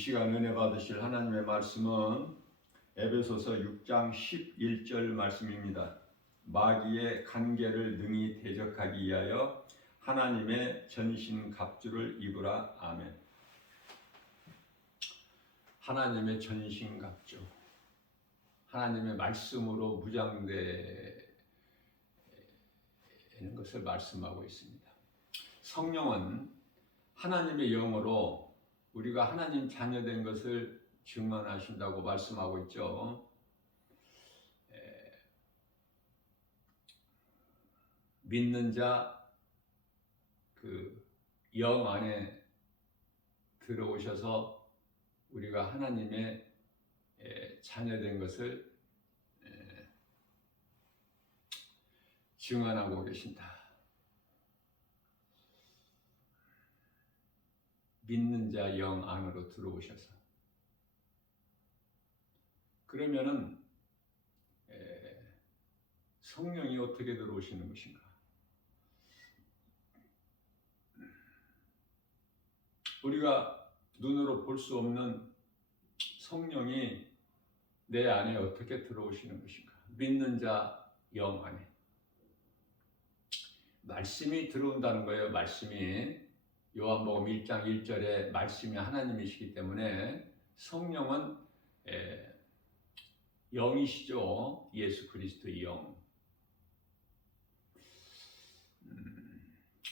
시간 은혜 받으실 하나님의 말씀은 에베소서 6장 11절 말씀입니다. 마귀의 간계를 능히 대적하기 위하여 하나님의 전신 갑주를 입으라. 아멘. 하나님의 전신 갑주, 하나님의 말씀으로 무장되는 것을 말씀하고 있습니다. 성령은 하나님의 영으로 우리가 하나님 자녀된 것을 증언하신다고 말씀하고 있죠. 믿는 자 그 영 안에 들어오셔서 우리가 하나님의 자녀된 것을 증언하고 계신다. 믿는 자 영 안으로 들어오셔서. 그러면은 성령이 어떻게 들어오시는 것인가? 우리가 눈으로 볼 수 없는 성령이 내 안에 어떻게 들어오시는 것인가? 믿는 자 영 안에 말씀이 들어온다는 거예요. 말씀이 요한복음 1장 1절에 말씀이 하나님이시기 때문에 성령은 영이시죠. 예수 그리스도의 영.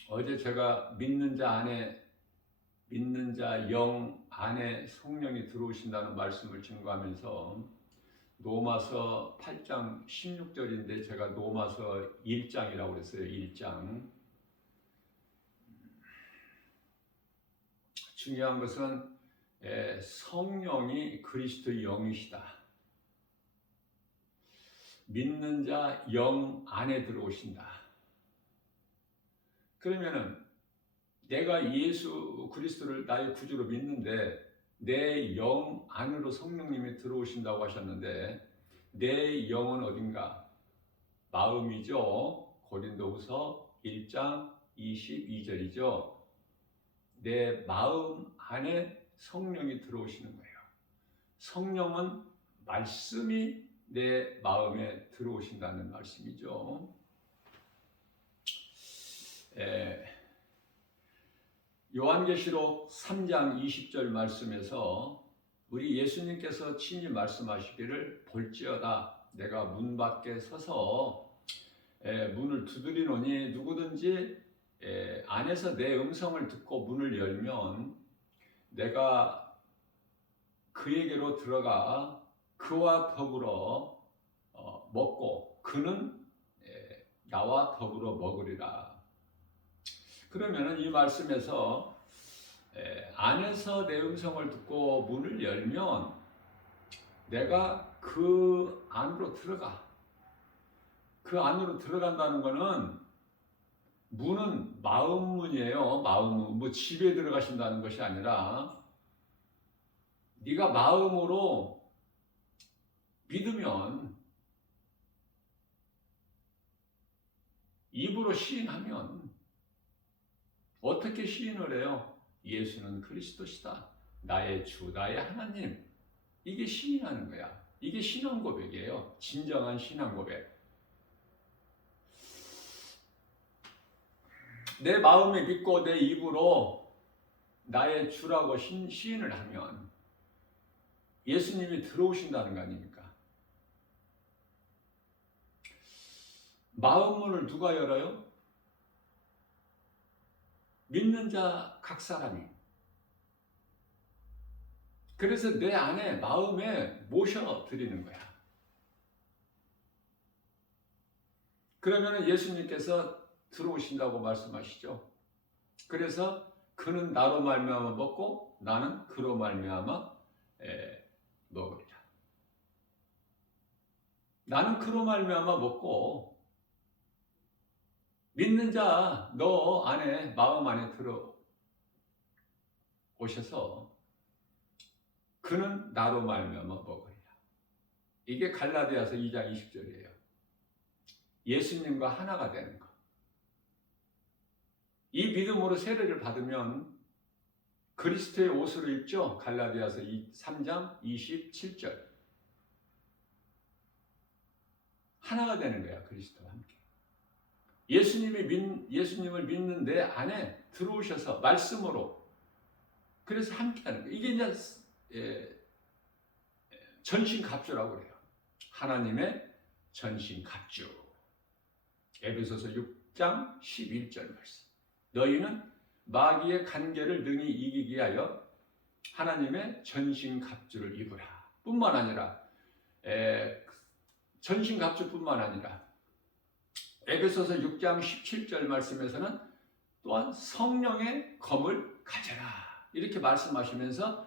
어제 제가 믿는 자 영 안에 성령이 들어오신다는 말씀을 증거하면서 로마서 8장 16절인데 제가 로마서 1장이라고 그랬어요. 1장. 중요한 것은 성령이 그리스도의 영이시다. 믿는 자 영 안에 들어오신다. 그러면은 내가 예수 그리스도를 나의 구주로 믿는데 내 영 안으로 성령님이 들어오신다고 하셨는데 내 영은 어딘가? 마음이죠. 고린도후서 1장 22절이죠. 내 마음 안에 성령이 들어오시는 거예요. 성령은 말씀이 내 마음에 들어오신다는 말씀이죠. 요한계시록 3장 20절 말씀에서 우리 예수님께서 친히 말씀하시기를 볼지어다 내가 문 밖에 서서 문을 두드리노니 누구든지 안에서 내 음성을 듣고 문을 열면 내가 그에게로 들어가 그와 더불어 먹고 그는 나와 더불어 먹으리라. 그러면은 이 말씀에서 안에서 내 음성을 듣고 문을 열면 내가 그 안으로 들어가. 그 안으로 들어간다는 것은 문은 마음 문이에요. 마음 문. 집에 들어가신다는 것이 아니라 네가 마음으로 믿으면 입으로 시인하면 어떻게 시인을 해요? 예수는 그리스도시다. 나의 주, 나의 하나님. 이게 시인하는 거야. 이게 신앙 고백이에요. 진정한 신앙 고백. 내 마음에 믿고 내 입으로 나의 주라고 시인을 하면 예수님이 들어오신다는 거 아닙니까? 마음 문을 누가 열어요? 믿는 자 각 사람이. 그래서 내 안에 마음에 모셔드리는 거야. 그러면 예수님께서 들어오신다고 말씀하시죠. 그래서 그는 나로 말미암아 먹고 나는 그로 말미암아 먹으리라. 나는 그로 말미암아 먹고 믿는 자 너 안에 마음 안에 들어오셔서 그는 나로 말미암아 먹으리라. 이게 갈라디아서 2장 20절이에요. 예수님과 하나가 되는 것. 이 믿음으로 세례를 받으면 그리스도의 옷으로 입죠. 갈라디아서 3장 27절. 하나가 되는 거야. 그리스도와 함께. 예수님을 믿는 내 안에 들어오셔서 말씀으로, 그래서 함께하는 거예요. 이게 이제 전신갑주라고 그래요. 하나님의 전신갑주. 에베소서 6장 11절 말씀. 너희는 마귀의 간계를 능히 이기기 위하여 하나님의 전신갑주를 입으라. 뿐만 아니라 전신갑주뿐만 아니라 에베소서 6장 17절 말씀에서는 또한 성령의 검을 가져라. 이렇게 말씀하시면서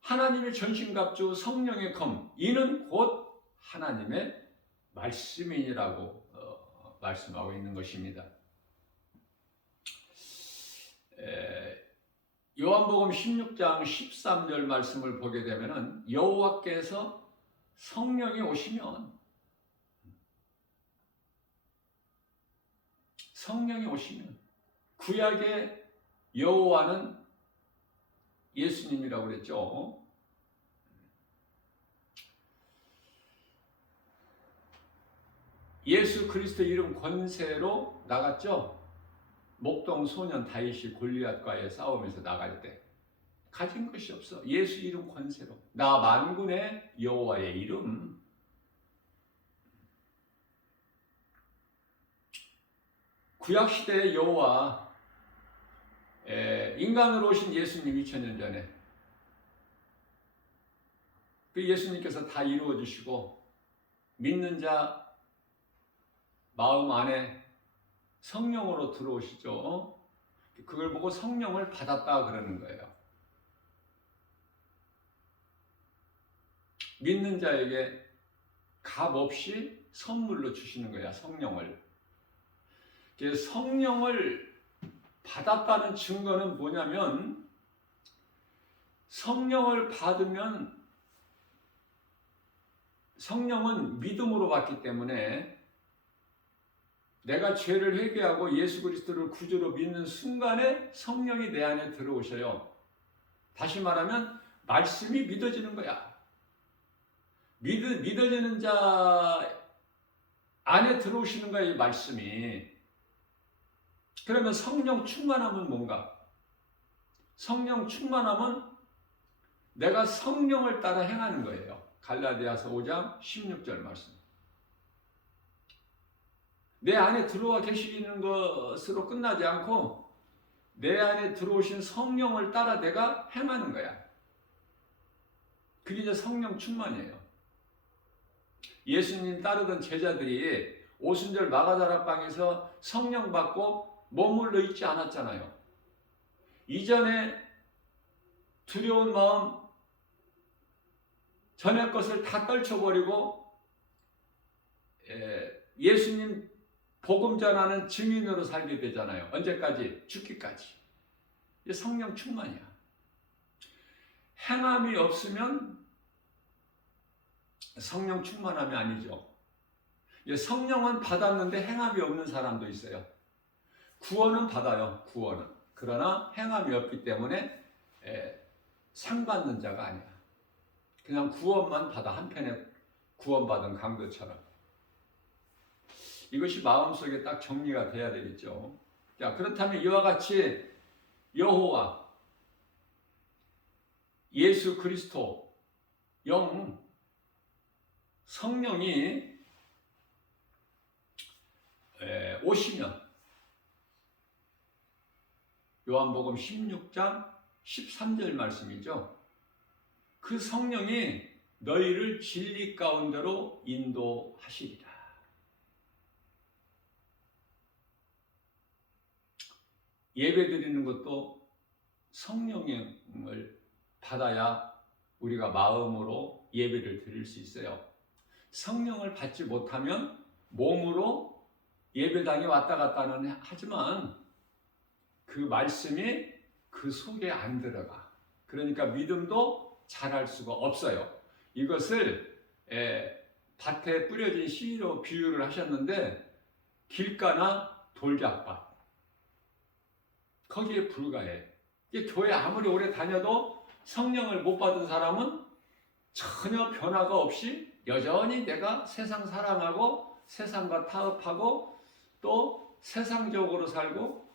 하나님의 전신갑주 성령의 검, 이는 곧 하나님의 말씀이라고 말씀하고 있는 것입니다. 요한복음 16장 13절 말씀을 보게 되면은 여호와께서 성령이 오시면 구약의 여호와는 예수님이라고 그랬죠. 예수 그리스도 이름 권세로 나갔죠. 목동 소년 다윗이 골리앗과의 싸움에서 나갈 때 가진 것이 없어. 예수 이름 권세로, 나 만군의 여호와의 이름. 구약시대의 여호와, 인간으로 오신 예수님 2000년 전에 그 예수님께서 다 이루어 주시고 믿는 자 마음 안에 성령으로 들어오시죠. 그걸 보고 성령을 받았다 그러는 거예요. 믿는 자에게 값 없이 선물로 주시는 거야, 성령을. 성령을 받았다는 증거는 뭐냐면, 성령을 받으면, 성령은 믿음으로 받기 때문에 내가 죄를 회개하고 예수 그리스도를 구주로 믿는 순간에 성령이 내 안에 들어오셔요. 다시 말하면 말씀이 믿어지는 거야. 믿어지는 자 안에 들어오시는 거야, 이 말씀이. 그러면 성령 충만함은 뭔가? 성령 충만함은 내가 성령을 따라 행하는 거예요. 갈라디아서 5장 16절 말씀. 내 안에 들어와 계시는 것으로 끝나지 않고 내 안에 들어오신 성령을 따라 내가 행하는 거야. 그게 이제 성령 충만이에요. 예수님 따르던 제자들이 오순절 마가다락방에서 성령 받고 머물러 있지 않았잖아요. 이전에 두려운 마음, 전의 것을 다 떨쳐버리고 예수님 복음 전하는 증인으로 살게 되잖아요. 언제까지? 죽기까지. 이게 성령 충만이야. 행함이 없으면 성령 충만함이 아니죠. 성령은 받았는데 행함이 없는 사람도 있어요. 구원은 받아요. 구원은. 그러나 행함이 없기 때문에 상 받는 자가 아니야. 그냥 구원만 받아. 한편에 구원받은 강도처럼. 이것이 마음속에 딱 정리가 돼야 되겠죠. 자, 그렇다면 이와 같이 여호와, 예수 그리스도, 영, 성령이 오시면, 요한복음 16장 13절 말씀이죠. 그 성령이 너희를 진리 가운데로 인도하시리라. 예배 드리는 것도 성령을 받아야 우리가 마음으로 예배를 드릴 수 있어요. 성령을 받지 못하면 몸으로 예배당에 왔다 갔다는 하지만 그 말씀이 그 속에 안 들어가. 그러니까 믿음도 자랄 수가 없어요. 이것을 밭에 뿌려진 씨로 비유를 하셨는데 길가나 돌잡밭, 거기에 불과해. 교회 아무리 오래 다녀도 성령을 못 받은 사람은 전혀 변화가 없이 여전히 내가 세상 사랑하고 세상과 타협하고 또 세상적으로 살고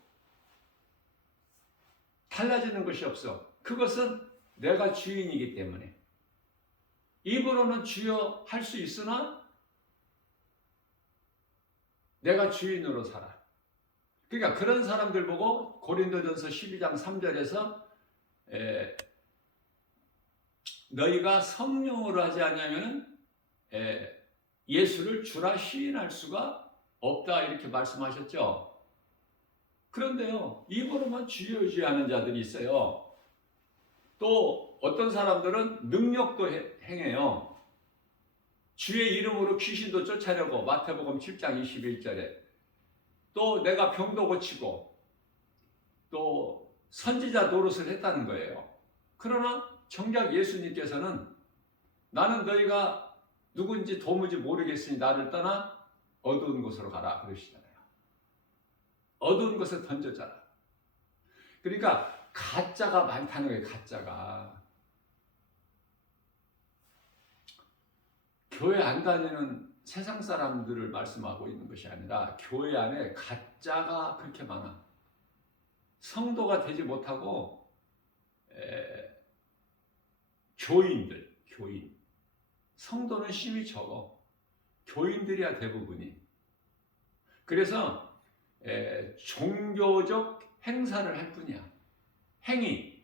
달라지는 것이 없어. 그것은 내가 주인이기 때문에. 입으로는 주여 할 수 있으나 내가 주인으로 살아. 그러니까 그런 사람들 보고 고린도전서 12장 3절에서 너희가 성령으로 하지 않으면 예수를 주라 시인할 수가 없다 이렇게 말씀하셨죠. 그런데요, 입으로만 주여 주여 하는 자들이 있어요. 또 어떤 사람들은 능력도 행해요. 주의 이름으로 귀신도 쫓아내고 마태복음 7장 21절에 또 내가 병도 고치고 또 선지자 노릇을 했다는 거예요. 그러나 정작 예수님께서는 나는 너희가 누군지 도무지 모르겠으니 나를 떠나 어두운 곳으로 가라 그러시잖아요. 어두운 곳에 던져져라. 그러니까 가짜가 많다는 거예요. 가짜가. 교회 안 다니는 세상 사람들을 말씀하고 있는 것이 아니라 교회 안에 가짜가 그렇게 많아. 성도가 되지 못하고 교인. 성도는 심히 적어. 교인들이야 대부분이. 그래서 종교적 행사를 할 뿐이야. 행위.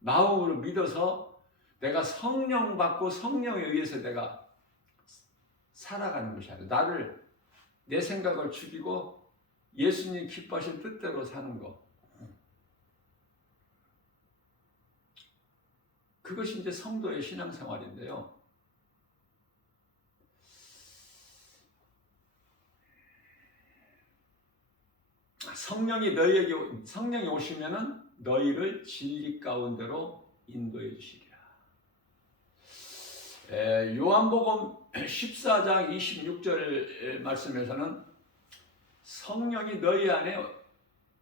마음으로 믿어서 내가 성령 받고 성령에 의해서 내가 살아가는 것이 아니라 나를 내 생각을 죽이고 예수님 기뻐하신 뜻대로 사는 것. 그것이 이제 성도의 신앙생활인데요. 성령이 오시면은 너희를 진리 가운데로 인도해 주시리라. 요한복음 14장 26절 말씀에서는 성령이 너희 안에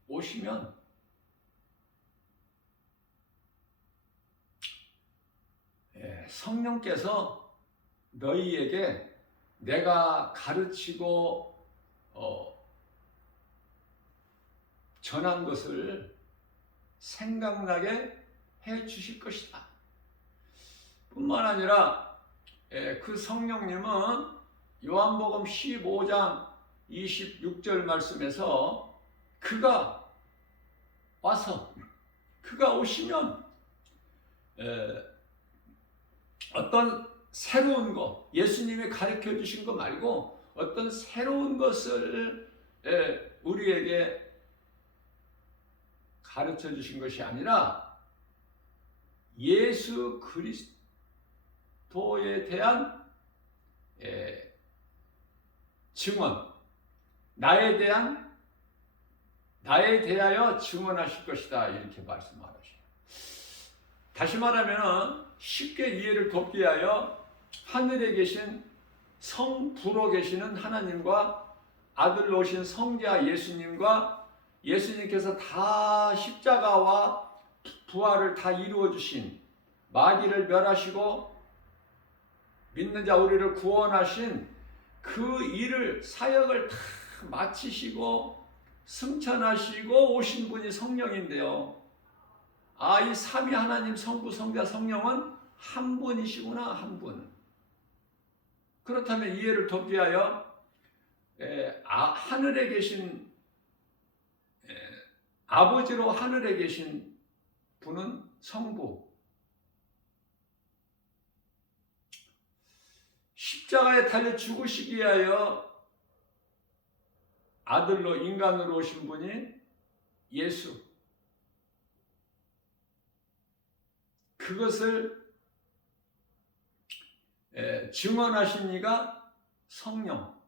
오시면 성령께서 너희에게 내가 가르치고 전한 것을 생각나게 해 주실 것이다. 뿐만 아니라 그 성령님은 요한복음 15장 26절 말씀에서 그가 오시면 어떤 새로운 것, 예수님이 가르쳐 주신 거 말고 어떤 새로운 것을 우리에게 가르쳐 주신 것이 아니라 예수 그리스도에 대한 증언, 나에 대하여 증언하실 것이다 이렇게 말씀하셔요. 다시 말하면 쉽게 이해를 돕기 위하여 하늘에 계신 성부로 계시는 하나님과 아들로 오신 성자 예수님과 예수님께서 다 십자가와 부활을 다 이루어 주신 마귀를 멸하시고 믿는 자 우리를 구원하신 그 일을 사역을 다 마치시고 승천하시고 오신 분이 성령인데요. 이 삼위 하나님 성부 성자 성령은 한 분이시구나. 한 분. 그렇다면 이해를 돕기 위하여 하늘에 계신 아버지로 하늘에 계신 분은 성부, 십자가에 달려 죽으시기 위하여 아들로 인간으로 오신 분이 예수. 그것을 증언하신 이가 성령.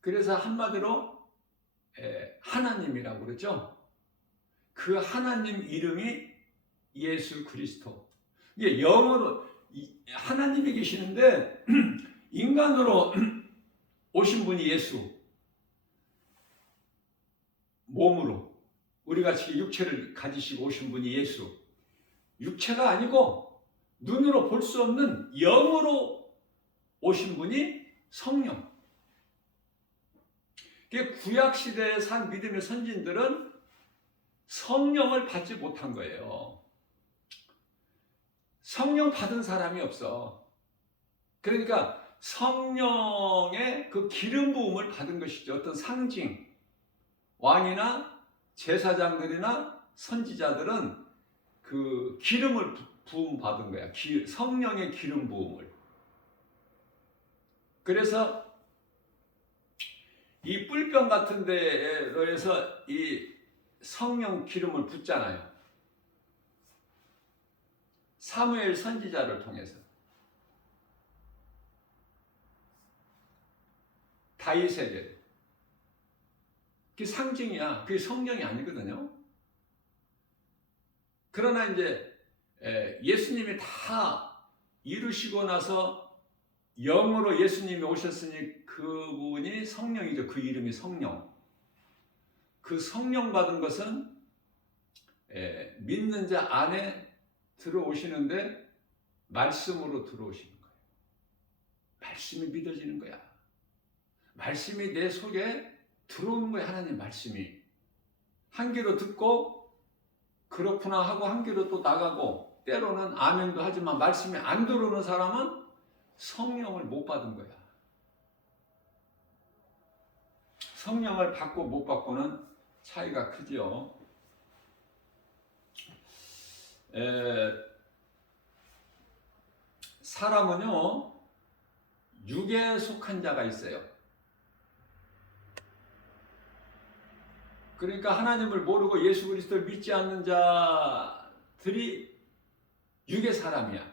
그래서 한마디로 하나님이라고 그러죠. 그 하나님 이름이 예수 그리스도. 이게 영어로 하나님이 계시는데 인간으로 오신 분이 예수. 몸으로 우리같이 육체를 가지시고 오신 분이 예수. 육체가 아니고 눈으로 볼 수 없는 영으로 오신 분이 성령. 구약시대에 산 믿음의 선진들은 성령을 받지 못한 거예요. 성령 받은 사람이 없어. 그러니까 성령의 그 기름 부음을 받은 것이죠. 어떤 상징. 왕이나 제사장들이나 선지자들은 그 기름을 부음 받은 거야. 성령의 기름 부음을. 그래서 이 뿔병 같은 데에서 이 성령 기름을 붓잖아요. 사무엘 선지자를 통해서. 다윗에게. 그게 상징이야. 그게 성령이 아니거든요. 그러나 이제 예수님이 다 이루시고 나서 영으로 예수님이 오셨으니 그분이 성령이죠. 그 이름이 성령. 그 성령 받은 것은 믿는 자 안에 들어오시는데 말씀으로 들어오시는 거예요. 말씀이 믿어지는 거야. 말씀이 내 속에 들어오는 거야. 하나님 말씀이. 한 귀로 듣고 그렇구나 하고 한 귀로 또 나가고 때로는 아멘도 하지만 말씀이 안 들어오는 사람은 성령을 못 받은 거야. 성령을 받고 못 받고는 차이가 크죠. 사람은요, 육에 속한 자가 있어요. 그러니까 하나님을 모르고 예수 그리스도를 믿지 않는 자들이 육의 사람이야.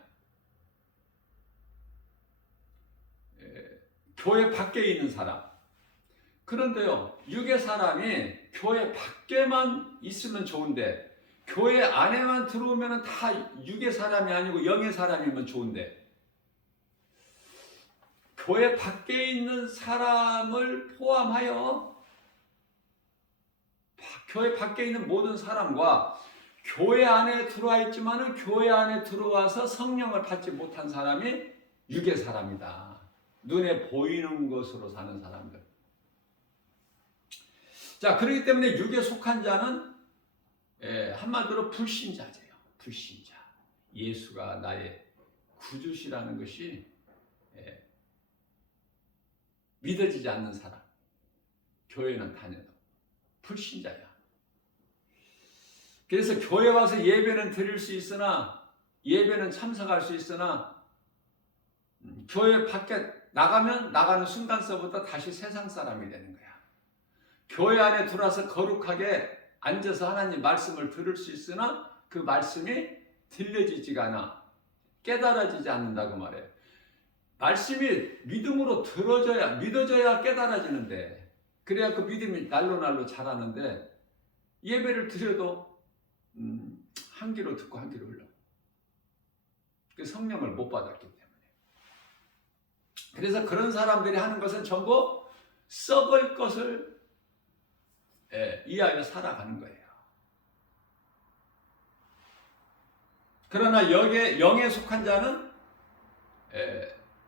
교회 밖에 있는 사람. 그런데요, 육의 사람이 교회 밖에만 있으면 좋은데 교회 안에만 들어오면 다 육의 사람이 아니고 영의 사람이면 좋은데 교회 밖에 있는 사람을 포함하여 교회 밖에 있는 모든 사람과 교회 안에 들어와 있지만은 교회 안에 들어와서 성령을 받지 못한 사람이 육의 사람이다. 눈에 보이는 것으로 사는 사람들. 자, 그렇기 때문에 육에 속한 자는 한마디로 불신자제요. 불신자. 예수가 나의 구주시라는 것이 믿어지지 않는 사람. 교회는 다녀도 불신자야. 그래서 교회 와서 예배는 드릴 수 있으나 예배는 참석할 수 있으나 교회 밖에 나가면 나가는 순간서부터 다시 세상 사람이 되는 거야. 교회 안에 들어와서 거룩하게 앉아서 하나님 말씀을 들을 수 있으나 그 말씀이 들려지지가 않아. 깨달아지지 않는다고 말해요. 말씀이 믿음으로 믿어져야 깨달아지는데 그래야 그 믿음이 날로 자라는데 예배를 드려도 한 귀로 듣고 한 귀로 흘러. 그 성령을 못 받았기 때문에. 그래서 그런 사람들이 하는 것은 전부 썩을 것을 이하여 살아가는 거예요. 그러나 영에 속한 자는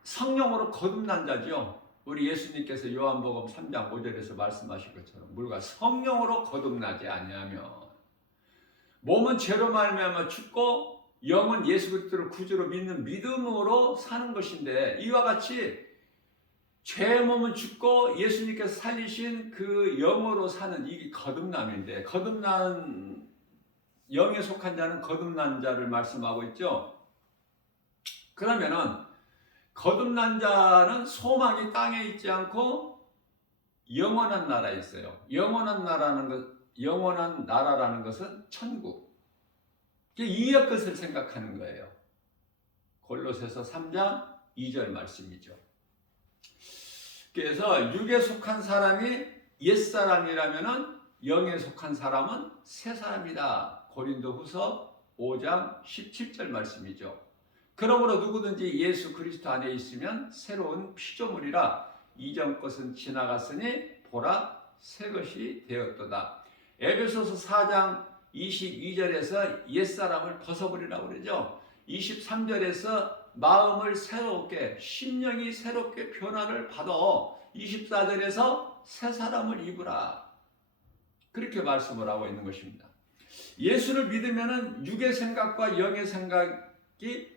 성령으로 거듭난 자죠. 우리 예수님께서 요한복음 3장 5절에서 말씀하신 것처럼 물과 성령으로 거듭나지 아니하면 몸은 죄로 말미암아 죽고 영은 예수 그리스도를 구주로 믿는 믿음으로 사는 것인데 이와 같이 죄의 몸은 죽고 예수님께서 살리신 그 영으로 사는 이게 거듭남인데 거듭난 영에 속한 자는 거듭난 자를 말씀하고 있죠. 그러면은 거듭난 자는 소망이 땅에 있지 않고 영원한 나라에 있어요. 영원한 나라라는 것은 천국. 이의 것을 생각하는 거예요. 골로새서 3장 2절 말씀이죠. 그래서 육에 속한 사람이 옛사람이라면은 영에 속한 사람은 새 사람이다. 고린도후서 5장 17절 말씀이죠. 그러므로 누구든지 예수 그리스도 안에 있으면 새로운 피조물이라 이전 것은 지나갔으니 보라 새 것이 되었도다. 에베소서 4장 22절에서 옛사람을 벗어버리라고 그러죠. 23절에서 마음을 새롭게, 심령이 새롭게 변화를 받아 24절에서 새 사람을 입으라. 그렇게 말씀을 하고 있는 것입니다. 예수를 믿으면 육의 생각과 영의 생각이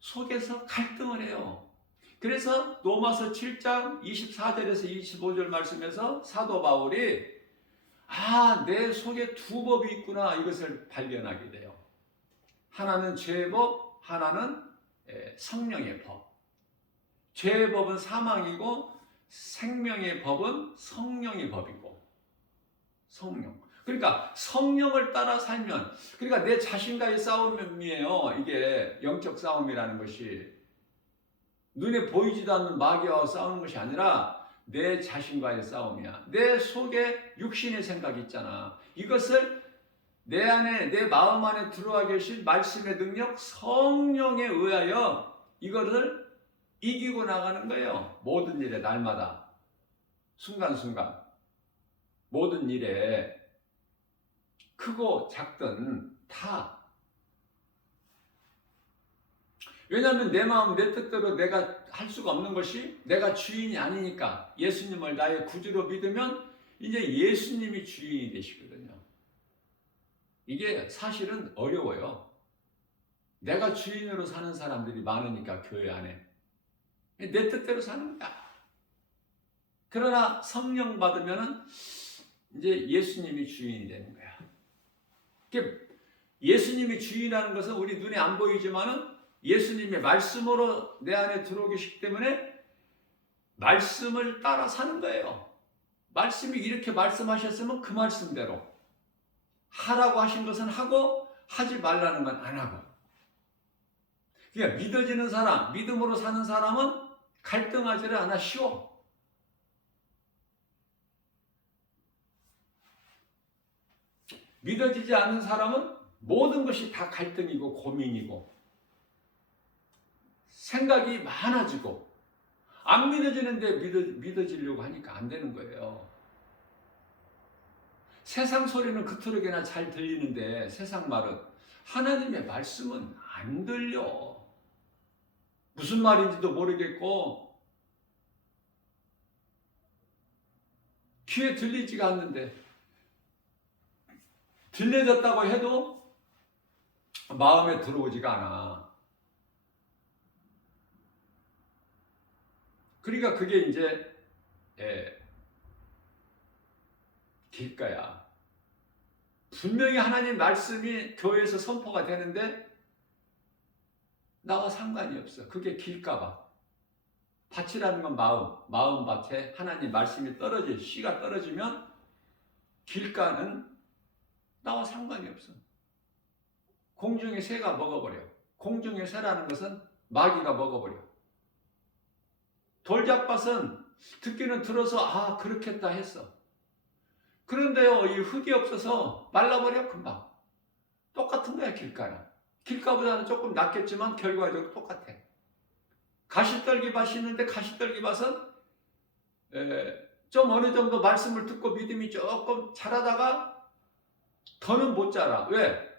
속에서 갈등을 해요. 그래서 로마서 7장 24절에서 25절 말씀에서 사도 바울이 내 속에 두 법이 있구나, 이것을 발견하게 돼요. 하나는 죄의 법, 하나는 성령의 법. 죄의 법은 사망이고 생명의 법은 성령의 법이고, 성령. 그러니까 성령을 따라 살면, 그러니까 내 자신과의 싸움이에요. 이게 영적 싸움이라는 것이 눈에 보이지도 않는 마귀와 싸우는 것이 아니라 내 자신과의 싸움이야. 내 속에 육신의 생각이 있잖아. 이것을 내 안에, 내 마음 안에 들어와 계신 말씀의 능력, 성령에 의하여 이것을 이기고 나가는 거예요. 모든 일에, 날마다, 순간순간, 모든 일에 크고 작든 다. 왜냐하면 내 마음, 내 뜻대로 내가 할 수가 없는 것이, 내가 주인이 아니니까. 예수님을 나의 구주로 믿으면 이제 예수님이 주인이 되시거든요. 이게 사실은 어려워요. 내가 주인으로 사는 사람들이 많으니까, 교회 안에. 내 뜻대로 사는 거야. 그러나 성령 받으면 이제 예수님이 주인이 되는 거야. 예수님이 주인이라는 것은 우리 눈에 안 보이지만은 예수님의 말씀으로 내 안에 들어오기 시기 때문에 말씀을 따라 사는 거예요. 말씀이 이렇게 말씀하셨으면 그 말씀대로 하라고 하신 것은 하고, 하지 말라는 건 안 하고. 그러니까 믿어지는 사람, 믿음으로 사는 사람은 갈등하지를 않아, 쉬워. 믿어지지 않는 사람은 모든 것이 다 갈등이고 고민이고 생각이 많아지고, 안 믿어지는데 믿어지려고 하니까 안 되는 거예요. 세상 소리는 그토록이나 잘 들리는데 세상 말은, 하나님의 말씀은 안 들려. 무슨 말인지도 모르겠고 귀에 들리지가 않는데, 들려졌다고 해도 마음에 들어오지가 않아. 그러니까 그게 이제 길가야. 분명히 하나님 말씀이 교회에서 선포가 되는데 나와 상관이 없어. 그게 길가봐. 밭이라는 건 마음밭에 하나님 말씀이 떨어질, 씨가 떨어지면 길가는 나와 상관이 없어. 공중의 새가 먹어버려. 공중의 새라는 것은 마귀가 먹어버려. 돌잡밭은 듣기는 들어서 그렇겠다 했어. 그런데요, 이 흙이 없어서 말라버려, 금방. 똑같은 거야, 길가는. 길가보다는 조금 낫겠지만 결과적으로 똑같아. 가시떨기밭이 있는데 가시떨기밭은 좀 어느 정도 말씀을 듣고 믿음이 조금 자라다가 더는 못 자라. 왜?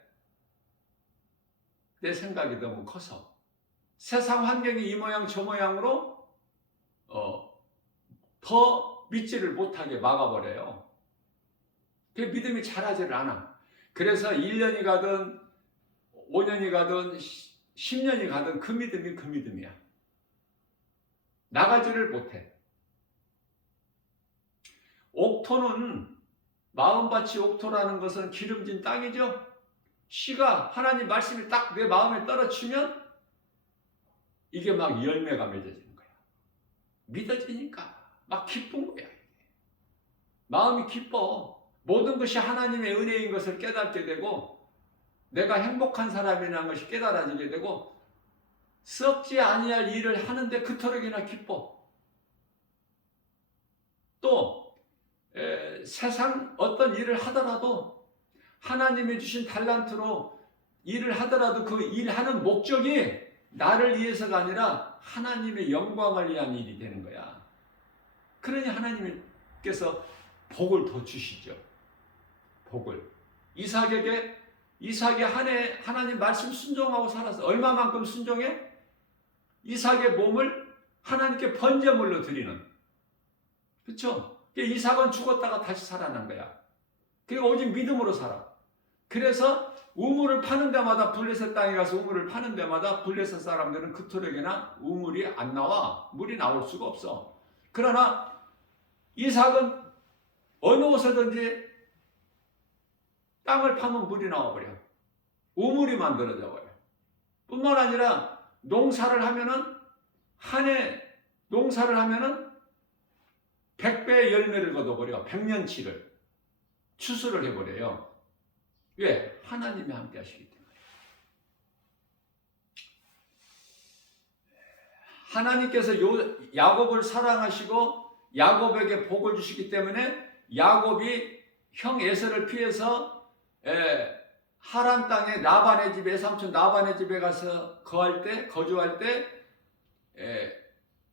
내 생각이 너무 커서. 세상 환경이 이 모양 저 모양으로 더 믿지를 못하게 막아버려요. 그 믿음이 자라지를 않아. 그래서 1년이 가든 5년이 가든 10년이 가든 그 믿음이 그 믿음이야. 나가지를 못해. 옥토는, 마음밭이 옥토라는 것은 기름진 땅이죠. 씨가, 하나님 말씀이 딱 내 마음에 떨어지면 이게 막 열매가 맺어지는 거야. 믿어지니까 막 기쁜 거야. 마음이 기뻐. 모든 것이 하나님의 은혜인 것을 깨닫게 되고, 내가 행복한 사람이라는 것이 깨달아지게 되고, 썩지 아니할 일을 하는데 그토록이나 기뻐. 또 세상 어떤 일을 하더라도 하나님이 주신 달란트로 일을 하더라도 그 일하는 목적이 나를 위해서가 아니라 하나님의 영광을 위한 일이 되는 거야. 그러니 하나님께서 복을 더 주시죠. 복을. 이삭이 하나님 말씀 순종하고 살았어. 얼마만큼 순종해? 이삭의 몸을 하나님께 번제물로 드리는. 그렇죠? 이삭은 죽었다가 다시 살아난 거야. 그리고 오직 믿음으로 살아. 그래서 우물을 파는 데마다, 블레셋 땅에 가서 우물을 파는 데마다 블레셋 사람들은 그토록이나 우물이 안 나와. 물이 나올 수가 없어. 그러나 이삭은 어느 곳에든지 땅을 파면 물이 나와버려. 우물이 만들어져 버려. 뿐만 아니라 농사를 하면은, 한 해 농사를 하면은 100배의 열매를 거둬버려. 100년치를 추수를 해버려요. 왜? 하나님이 함께 하시기 때문에. 하나님께서 야곱을 사랑하시고 야곱에게 복을 주시기 때문에 야곱이 형 에서를 피해서 하란 땅에 라반의 집, 외삼촌 라반의 집에 가서 거주할 때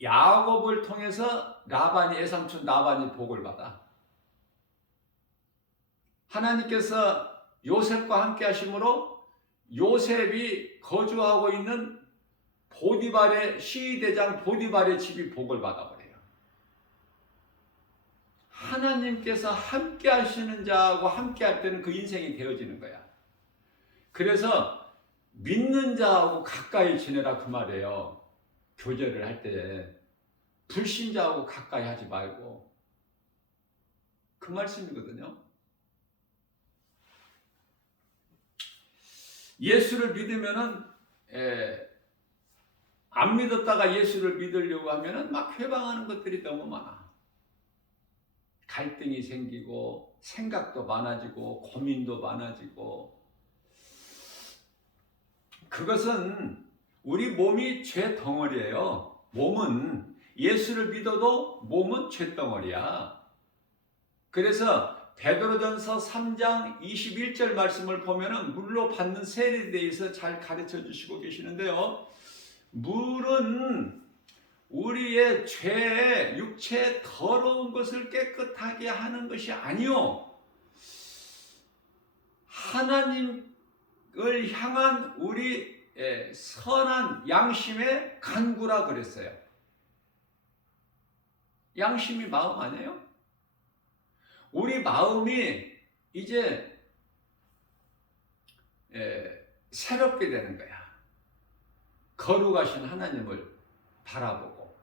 야곱을 통해서 외삼촌 라반이 복을 받아. 하나님께서 요셉과 함께 하심으로 요셉이 거주하고 있는 시위대장 보디발의 집이 복을 받아버려요. 하나님께서 함께 하시는 자하고 함께 할 때는 그 인생이 되어지는 거야. 그래서 믿는 자하고 가까이 지내라 그 말이에요. 교제를 할 때 불신자하고 가까이 하지 말고, 그 말씀이거든요. 예수를 믿으면은 안 믿었다가 예수를 믿으려고 하면은 막 회방하는 것들이 너무 많아. 갈등이 생기고 생각도 많아지고 고민도 많아지고. 그것은 우리 몸이 죄 덩어리예요. 몸은 예수를 믿어도 몸은 죄 덩어리야. 그래서 베드로전서 3장 21절 말씀을 보면은 물로 받는 세례에 대해서 잘 가르쳐 주시고 계시는데요. 물은 우리의 죄, 육체 더러운 것을 깨끗하게 하는 것이 아니요, 하나님을 향한 우리 선한 양심의 간구라 그랬어요. 양심이 마음 아니에요? 우리 마음이 이제 새롭게 되는 거야. 거룩하신 하나님을 바라보고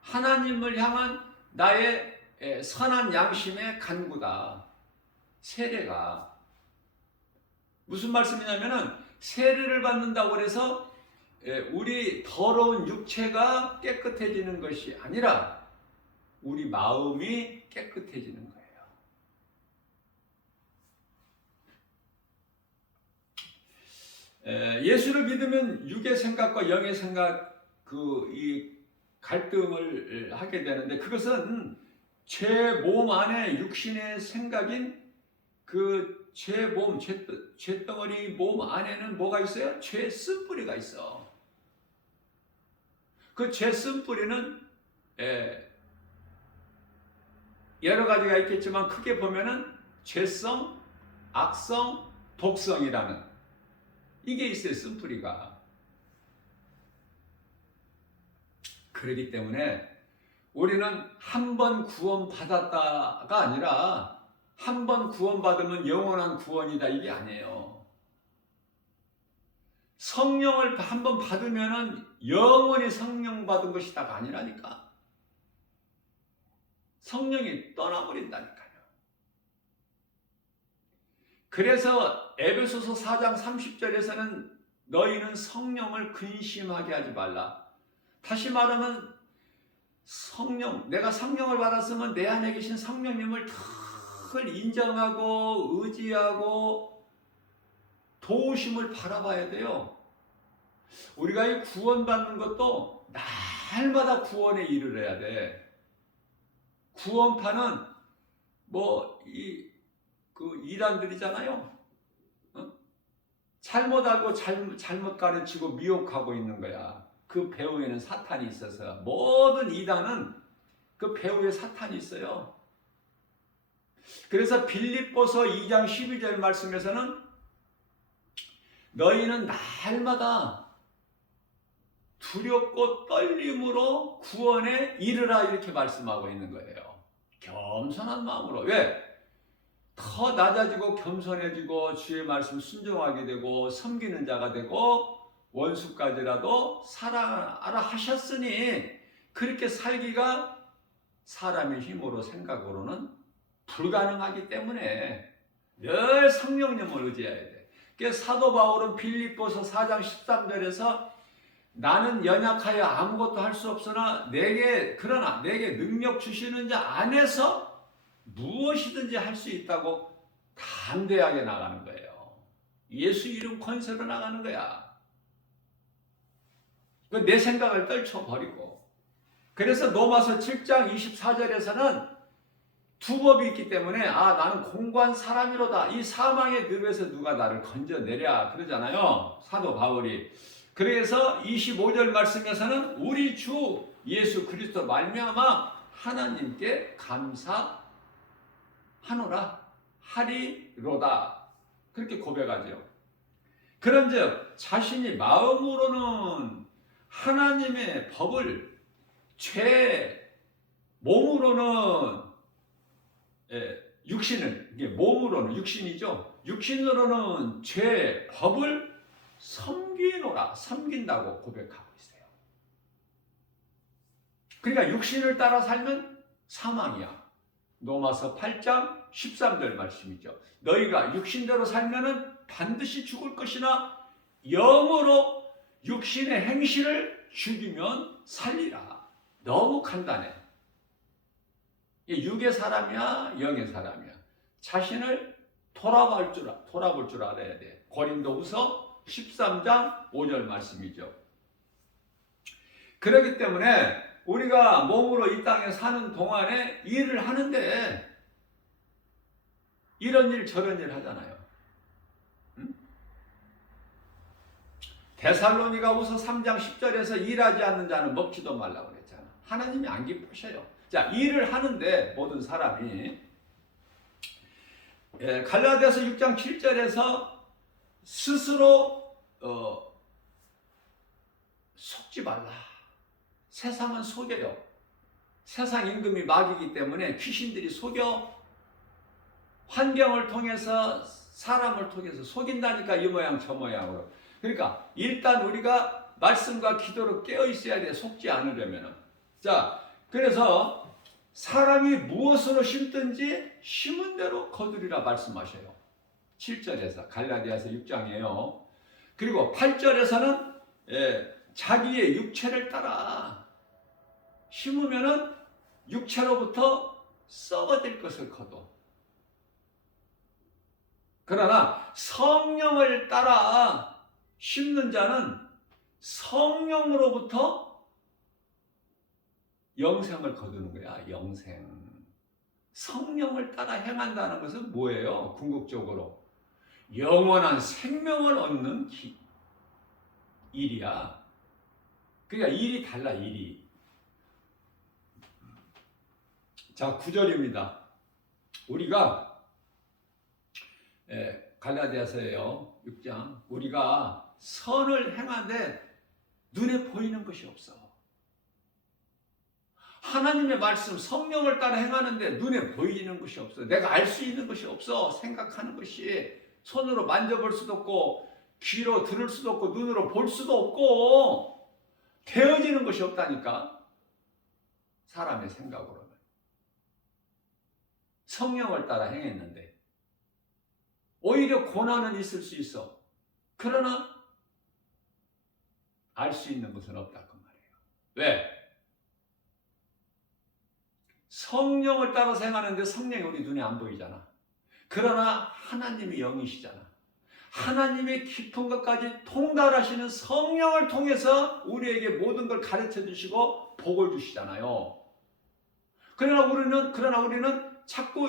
하나님을 향한 나의 선한 양심의 간구다. 세례가 무슨 말씀이냐면은, 세례를 받는다고 해서 우리 더러운 육체가 깨끗해지는 것이 아니라 우리 마음이 깨끗해지는 거예요. 예수를 믿으면 육의 생각과 영의 생각, 이 갈등을 하게 되는데, 그것은 제 몸 안에 육신의 생각인 그 죄덩어리 몸 안에는 뭐가 있어요? 죄 쓴뿌리가 있어. 그 죄 쓴뿌리는 여러 가지가 있겠지만 크게 보면은 죄성, 악성, 독성이라는 이게 있어요. 쓴뿌리가. 그렇기 때문에 우리는 한 번 구원받았다가 아니라 한 번 구원받으면 영원한 구원이다, 이게 아니에요. 성령을 한 번 받으면 영원히 성령 받은 것이다가 아니라니까. 성령이 떠나버린다니까요. 그래서 에베소서 4장 30절에서는 너희는 성령을 근심하게 하지 말라. 다시 말하면 내가 성령을 받았으면 내 안에 계신 성령님을 늘 인정하고 의지하고 도우심을 바라봐야 돼요. 우리가 이 구원받는 것도 날마다 구원에 이르러야 돼. 구원파는 그 이단들이잖아요. 잘못 알고 잘못 가르치고 미혹하고 있는 거야. 그 배후에는 사탄이 있어서, 모든 이단은 그 배후에 사탄이 있어요. 그래서 빌립보서 2장 12절 말씀에서는 너희는 날마다 두렵고 떨림으로 구원에 이르라 이렇게 말씀하고 있는 거예요. 겸손한 마음으로. 왜? 더 낮아지고 겸손해지고 주의 말씀 순종하게 되고 섬기는 자가 되고 원수까지라도 사랑하라 하셨으니 그렇게 살기가 사람의 힘으로 생각으로는 불가능하기 때문에 늘 성령님을 의지해야 돼. 그래서 사도 바울은 빌립보서 4장 13절에서 나는 연약하여 아무것도 할 수 없으나 그러나 내게 능력 주시는 자 안에서 무엇이든지 할 수 있다고 담대하게 나가는 거예요. 예수 이름 권세로 나가는 거야. 내 생각을 떨쳐버리고. 그래서 로마서 7장 24절에서는 두 법이 있기 때문에 나는 공고한 사람이로다. 이 사망의 늪에서 누가 나를 건져내랴 그러잖아요. 사도 바울이. 그래서 25절 말씀에서는 우리 주 예수 그리스도 말미암아 하나님께 하리로다. 그렇게 고백하죠. 그런즉 자신이 마음으로는 하나님의 법을 몸으로는 몸으로는 육신이죠. 육신으로는 죄 법을 섬긴다고 고백하고 있어요. 그러니까 육신을 따라 살면 사망이야. 로마서 8장 13절 말씀이죠. 너희가 육신대로 살면은 반드시 죽을 것이나 영으로 육신의 행실을 죽이면 살리라. 너무 간단해. 육의 사람이야, 영의 사람이야. 자신을 돌아볼 줄 알아야 돼. 고린도후서 13장 5절 말씀이죠. 그렇기 때문에 우리가 몸으로 이 땅에 사는 동안에 일을 하는데 이런 일 저런 일 하잖아요. 응? 데살로니가후서 3장 10절에서 일하지 않는 자는 먹지도 말라고 그랬잖아. 하나님이 안 기쁘셔요. 자, 일을 하는데 모든 사람이 갈라디아서 6장 7절에서 스스로 속지 말라. 세상은 속여요. 세상 임금이 마귀이기 때문에 귀신들이 속여 환경을 통해서 사람을 통해서 속인다니까 이 모양 저 모양으로. 그러니까 일단 우리가 말씀과 기도로 깨어 있어야 돼. 속지 않으려면. 자, 그래서 사람이 무엇으로 심든지 심은 대로 거두리라 말씀하셔요. 7절에서 갈라디아서 6장이에요. 그리고 8절에서는 자기의 육체를 따라 심으면은 육체로부터 썩어질 것을 거둬. 그러나 성령을 따라 심는 자는 성령으로부터 영생을 거두는 거야. 영생. 성령을 따라 행한다는 것은 뭐예요? 궁극적으로 영원한 생명을 얻는 일이야. 그러니까 일이 달라. 일이. 자, 9절입니다. 우리가 갈라디아서예요. 6장. 우리가 선을 행하되 눈에 보이는 것이 없어. 하나님의 말씀, 성령을 따라 행하는데 눈에 보이는 것이 없어. 내가 알 수 있는 것이 없어. 생각하는 것이. 손으로 만져볼 수도 없고 귀로 들을 수도 없고 눈으로 볼 수도 없고 되어지는 것이 없다니까. 사람의 생각으로는. 성령을 따라 행했는데 오히려 고난은 있을 수 있어. 그러나 알 수 있는 것은 없다 그 말이에요. 왜? 성령을 따라 행하는데 성령이 우리 눈에 안 보이잖아. 그러나 하나님이 영이시잖아. 하나님의 깊은 것까지 통달하시는 성령을 통해서 우리에게 모든 걸 가르쳐 주시고 복을 주시잖아요. 그러나 우리는 자꾸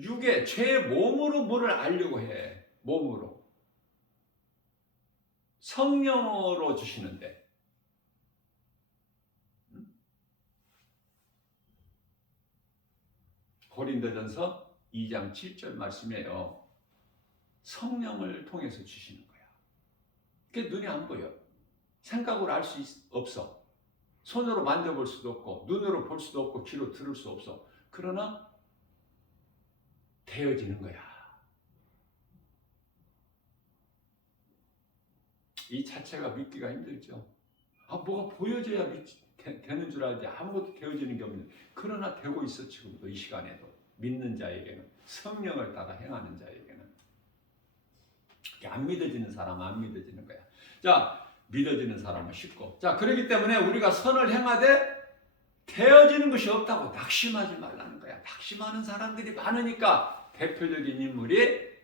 육의 죄의 몸으로 뭐를 알려고 해. 몸으로. 성령으로 주시는데. 고린도전서 2장 7절 말씀이에요. 성령을 통해서 주시는 거야. 그게 눈에 안 보여. 생각으로 알 수 없어. 손으로 만져볼 수도 없고 눈으로 볼 수도 없고 귀로 들을 수 없어. 그러나 되어지는 거야. 이 자체가 믿기가 힘들죠. 뭐가 보여져야 되는 줄 알지 아무것도 되어지는 게 없는. 그러나 되고 있어. 지금도 이 시간에도 믿는 자에게는, 성령을 따라 행하는 자에게는. 안 믿어지는 사람은 안 믿어지는 거야. 자, 믿어지는 사람은 쉽고. 자, 그렇기 때문에 우리가 선을 행하되 되어지는 것이 없다고 낙심하지 말라는 거야. 낙심하는 사람들이 많으니까 대표적인 인물이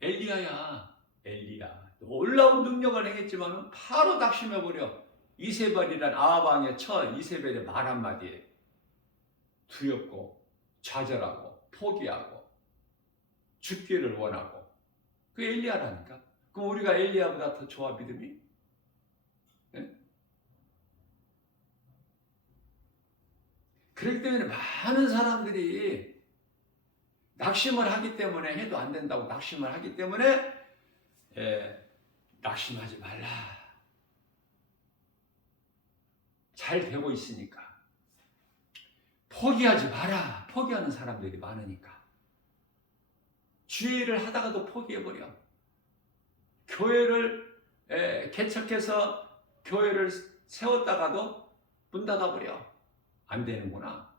엘리야야. 엘리야. 놀라운 능력을 행했지만 바로 낙심해버려. 이세벨이란 아합 처 이세벨의 말 한마디에 두렵고 좌절하고 포기하고 죽기를 원하고. 그 엘리야라니까. 그럼 우리가 엘리야보다 더 좋아 믿음이? 네? 그렇기 때문에 많은 사람들이 낙심을 하기 때문에 해도 안 된다고 낙심을 하기 때문에 낙심하지 말라. 잘 되고 있으니까. 포기하지 마라. 포기하는 사람들이 많으니까. 주일을 하다가도 포기해버려. 교회를 개척해서 교회를 세웠다가도 문 닫아버려. 안 되는구나.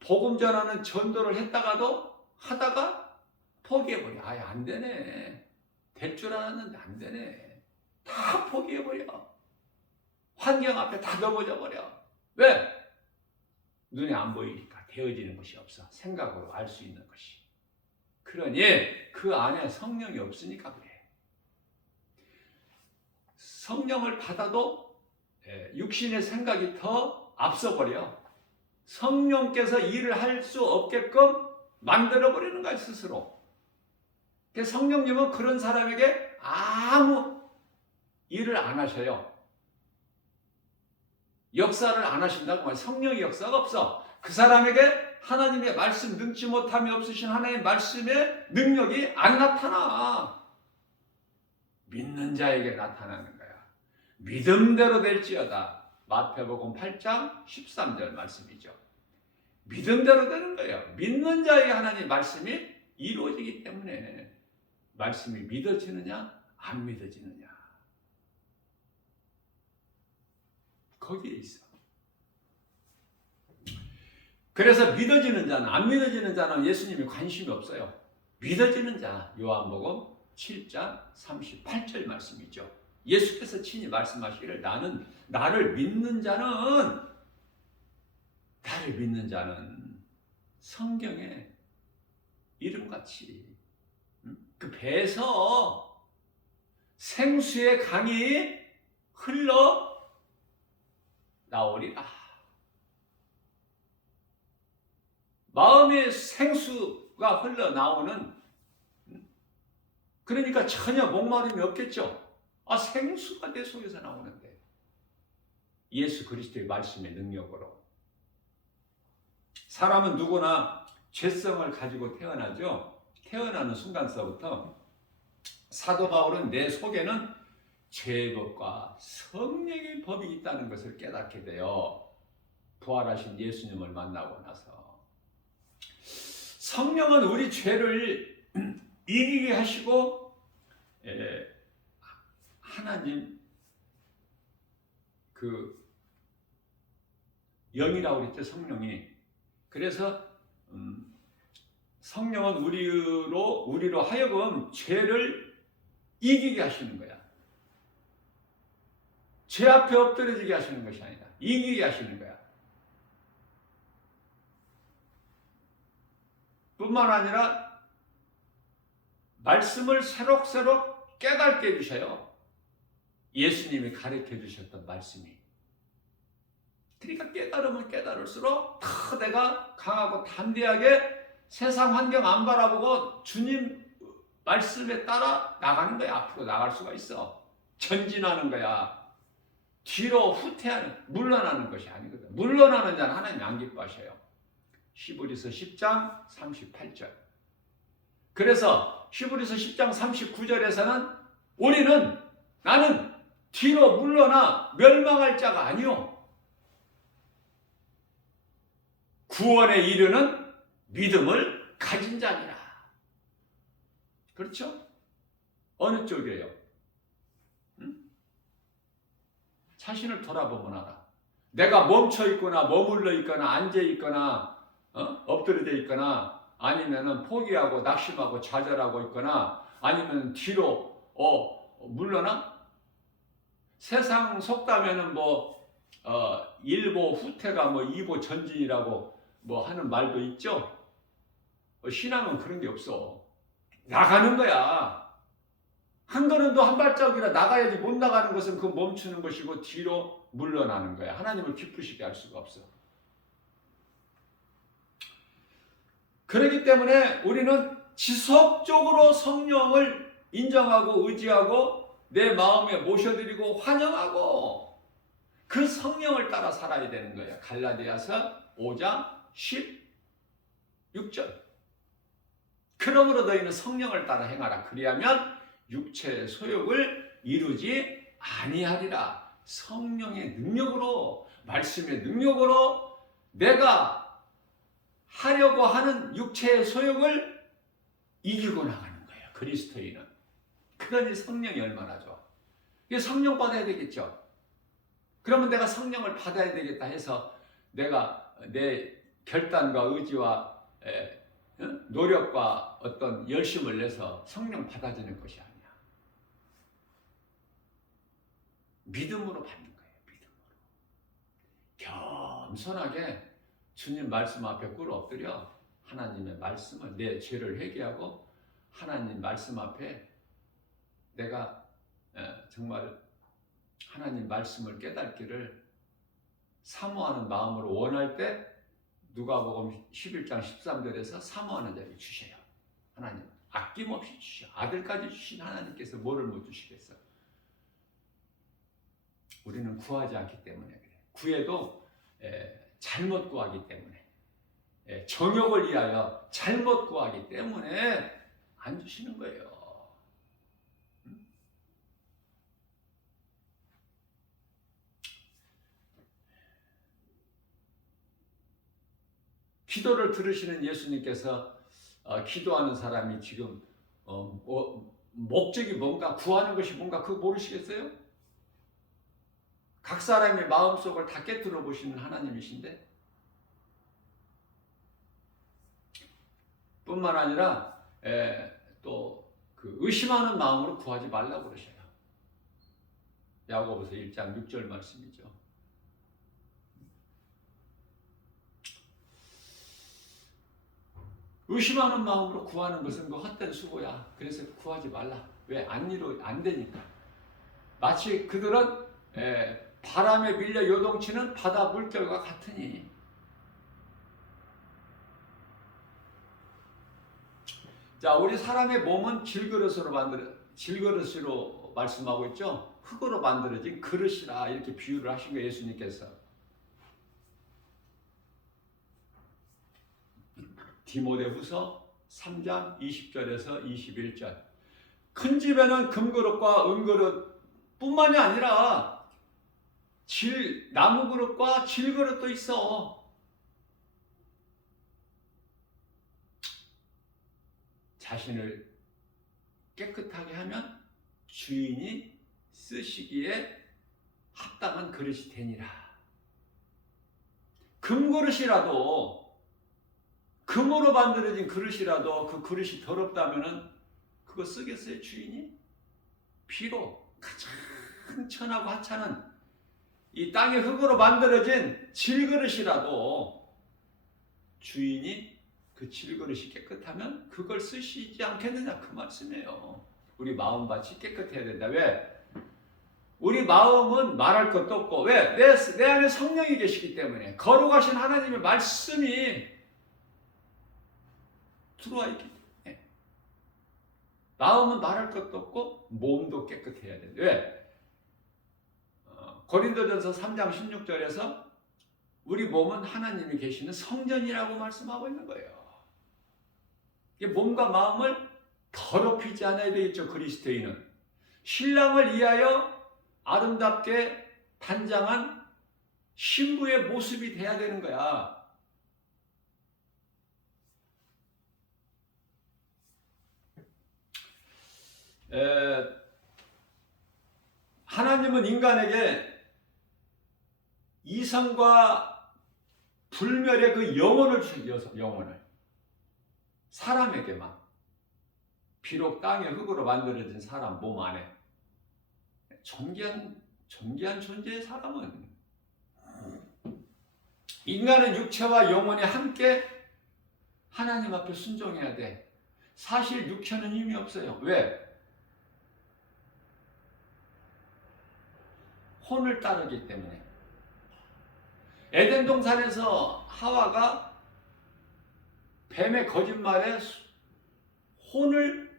복음 전하는 전도를 했다가도 하다가 포기해버려. 아예 안 되네. 될 줄 알았는데 안 되네. 다 포기해버려. 환경 앞에 다 넘어져 버려. 왜? 눈에 안 보이니까 되어지는 것이 없어. 생각으로 알 수 있는 것이. 그러니 그 안에 성령이 없으니까 그래. 성령을 받아도 육신의 생각이 더 앞서버려. 성령께서 일을 할 수 없게끔 만들어버리는 거야, 스스로. 성령님은 그런 사람에게 아무 일을 안 하셔요. 역사를 안 하신다고 말해요. 성령의 역사가 없어. 그 사람에게 하나님의 말씀, 능치 못함이 없으신 하나님의 말씀의 능력이 안 나타나. 믿는 자에게 나타나는 거야. 믿음대로 될지어다. 마태복음 8장 13절 말씀이죠. 믿음대로 되는 거예요. 믿는 자에게 하나님 말씀이 이루어지기 때문에. 말씀이 믿어지느냐 안 믿어지느냐 거기에 있어. 그래서 믿어지는 자는 안 믿어지는 자는 예수님이 관심이 없어요. 믿어지는 자, 요한복음 7장 38절 말씀이죠. 예수께서 친히 말씀하시기를 나를 믿는 자는 성경에 이름같이 그 배에서 생수의 강이 흘러 나오리라. 마음의 생수가 흘러나오는, 그러니까 전혀 목마름이 없겠죠. 생수가 내 속에서 나오는데. 예수 그리스도의 말씀의 능력으로. 사람은 누구나 죄성을 가지고 태어나죠. 태어나는 순간서부터 사도 바울은 내 속에는 죄의 법과 성령의 법이 있다는 것을 깨닫게 돼요. 부활하신 예수님을 만나고 나서. 성령은 우리 죄를 이기게 하시고 하나님 그 영이라고 그랬죠. 성령이. 그래서 성령은 우리로 하여금 죄를 이기게 하시는 거야. 죄 앞에 엎드려지게 하시는 것이 아니라 이기게 하시는 거야. 뿐만 아니라 말씀을 새록새록 깨닫게 해주셔요. 예수님이 가르쳐 주셨던 말씀이. 그러니까 깨달으면 깨달을수록 더 내가 강하고 담대하게 세상 환경 안 바라보고 주님 말씀에 따라 나가는 거야. 앞으로 나갈 수가 있어. 전진하는 거야. 뒤로 후퇴하는, 물러나는 것이 아니거든. 물러나는 자는 하나님이 안 기뻐하셔요. 히브리서 10장 38절. 그래서 히브리서 10장 39절에서는 나는 뒤로 물러나 멸망할 자가 아니요 구원에 이르는 믿음을 가진 자니라. 그렇죠? 어느 쪽이에요? 자신을 돌아보면 알아. 내가 멈춰 있거나 머물러 있거나 앉아 있거나 엎드려져 있거나 아니면은 포기하고 낙심하고 좌절하고 있거나 아니면 뒤로 물러나. 세상 속담에는 일보 후퇴가 이보 전진이라고 하는 말도 있죠. 신앙은 그런 게 없어. 나가는 거야. 한 걸음도 한 발짝이라 나가야지. 못 나가는 것은 그 멈추는 것이고 뒤로 물러나는 거야. 하나님을 기쁘시게 할 수가 없어. 그렇기 때문에 우리는 지속적으로 성령을 인정하고 의지하고 내 마음에 모셔드리고 환영하고 그 성령을 따라 살아야 되는 거예요. 갈라디아서 5장 16절. 그러므로 너희는 성령을 따라 행하라. 그리하면 육체의 소욕을 이루지 아니하리라. 성령의 능력으로, 말씀의 능력으로 내가 하려고 하는 육체의 소욕을 이기고 나가는 거예요. 그리스도인은. 그러니 성령이 얼마나 좋아. 이게 성령 받아야 되겠죠. 그러면 내가 성령을 받아야 되겠다 해서 내가 내 결단과 의지와 노력과 어떤 열심을 내서 성령 받아주는 것이 아니야. 믿음으로 받는 거예요. 믿음으로. 겸손하게 주님 말씀 앞에 꿇어 엎드려 하나님의 말씀을, 내 죄를 회개하고 하나님 말씀 앞에 내가 정말 하나님 말씀을 깨닫기를 사모하는 마음으로 원할 때 누가복음 11장 13절에서 사모하는 자에게 주셔요. 하나님 아낌없이 주셔. 아들까지 주신 하나님께서 뭐를 못 주시겠어? 우리는 구하지 않기 때문에 그래. 구해도 잘못 구하기 때문에, 정욕을 위하여 잘못 구하기 때문에 안 주시는 거예요. 기도를 들으시는 예수님께서 기도하는 사람이 지금 목적이 뭔가, 구하는 것이 뭔가 그거 모르시겠어요? 각 사람의 마음속을 다 깨뜨려 보시는 하나님이신데, 뿐만 아니라 또 그 의심하는 마음으로 구하지 말라고 그러셔요. 야고보서 1장 6절 말씀이죠. 의심하는 마음으로 구하는 것은 그 헛된 수고야. 그래서 구하지 말라. 왜? 안 되니까. 마치 그들은 바람에 밀려 요동치는 바다 물결과 같으니. 자, 우리 사람의 몸은 질그릇으로 말씀하고 있죠. 흙으로 만들어진 그릇이라 이렇게 비유를 하신 거예요, 예수님께서. 디모데후서 3장 20절에서 21절. 큰 집에는 금그릇과 은그릇 뿐만이 아니라 나무 그릇과 질그릇도 있어. 자신을 깨끗하게 하면 주인이 쓰시기에 합당한 그릇이 되니라. 금그릇이라도, 금으로 만들어진 그릇이라도 그 그릇이 더럽다면은 그거 쓰겠어요, 주인이? 비록 가장 천하고 하찮은 이 땅의 흙으로 만들어진 질그릇이라도 주인이 그 질그릇이 깨끗하면 그걸 쓰시지 않겠느냐, 그 말씀이에요. 우리 마음밭이 깨끗해야 된다. 왜? 우리 마음은 말할 것도 없고, 왜? 내 안에 성령이 계시기 때문에, 거룩하신 하나님의 말씀이 들어와 있기 때문에 마음은 말할 것도 없고 몸도 깨끗해야 된다. 왜? 고린도전서 3장 16절에서 우리 몸은 하나님이 계시는 성전이라고 말씀하고 있는 거예요. 몸과 마음을 더럽히지 않아야 되겠죠. 그리스도인은 신랑을 위하여 아름답게 단장한 신부의 모습이 돼야 되는 거야. 하나님은 인간에게 이성과 불멸의 그 영혼을 주셔서 영혼을 사람에게만, 비록 땅의 흙으로 만들어진 사람 몸 안에 존귀한 존재의 사람은, 인간은 육체와 영혼이 함께 하나님 앞에 순종해야 돼. 사실 육체는 힘이 없어요. 왜? 혼을 따르기 때문에. 에덴 동산에서 하와가 뱀의 거짓말에 혼을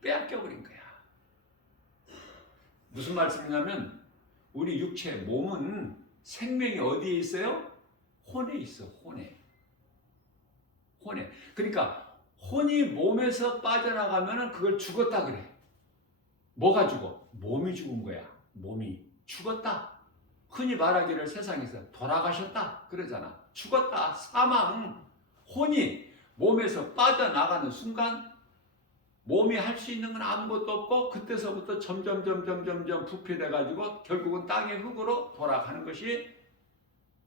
빼앗겨 버린 거야. 무슨 말씀이냐면 우리 육체 몸은 생명이 어디에 있어요? 혼에 있어. 혼에. 그러니까 혼이 몸에서 빠져나가면 그걸 죽었다 그래. 뭐가 죽어? 몸이 죽은 거야. 몸이 죽었다. 흔히 말하기를 세상에서 돌아가셨다 그러잖아. 죽었다. 사망. 혼이 몸에서 빠져나가는 순간 몸이 할 수 있는 건 아무것도 없고, 그때서부터 점점 부패돼 가지고 결국은 땅의 흙으로 돌아가는 것이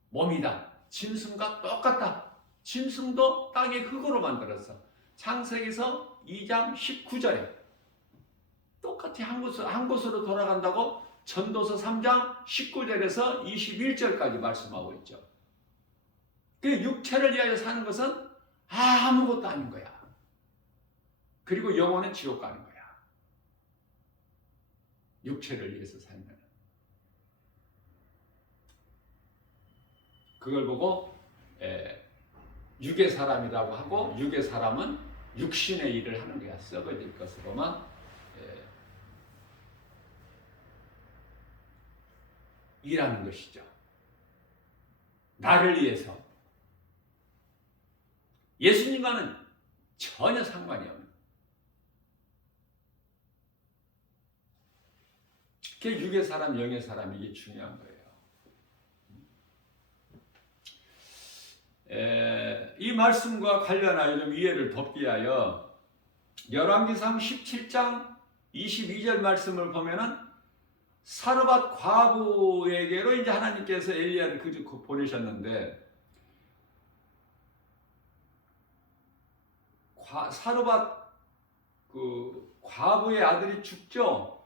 몸이다. 짐승과 똑같다. 짐승도 땅의 흙으로 만들었어. 창세기서 2장 19절에 똑같이 한 곳으로 돌아간다고 전도서 3장 19절에서 21절까지 말씀하고 있죠. 그 육체를 위하여 사는 것은 아무것도 아닌 거야. 그리고 영혼은 지옥 가는 거야. 육체를 위해서 살면. 그걸 보고 육의 사람이라고 하고, 육의 사람은 육신의 일을 하는 거야. 썩어질 것으로만 일하는 것이죠. 나를 위해서. 예수님과는 전혀 상관이 없는. 그게 육의 사람, 영의 사람, 이게 중요한 거예요. 이 말씀과 관련하여 좀 이해를 돕기 위하여 열왕기상 17장 22절 말씀을 보면은 사르밧 과부에게로 이제 하나님께서 엘리야를 보내셨는데, 사르밧 그 과부의 아들이 죽죠.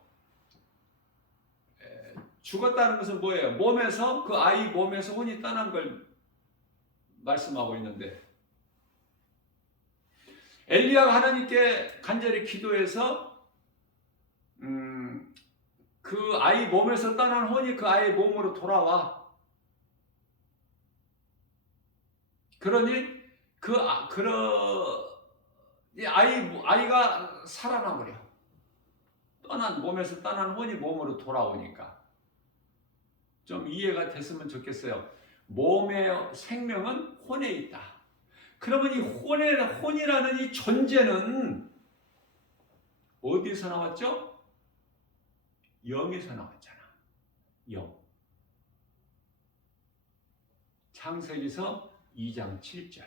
죽었다는 것은 뭐예요? 몸에서, 그 아이 몸에서 혼이 떠난 걸 말씀하고 있는데, 엘리야가 하나님께 간절히 기도해서 그 아이 몸에서 떠난 혼이 그 아이 몸으로 돌아와. 그러니 아이가 살아나 버려. 몸에서 떠난 혼이 몸으로 돌아오니까. 좀 이해가 됐으면 좋겠어요. 몸의 생명은 혼에 있다. 그러면 이 혼이라는 이 존재는 어디서 나왔죠? 영에서 나왔잖아. 영. 창세기서 2장 7절.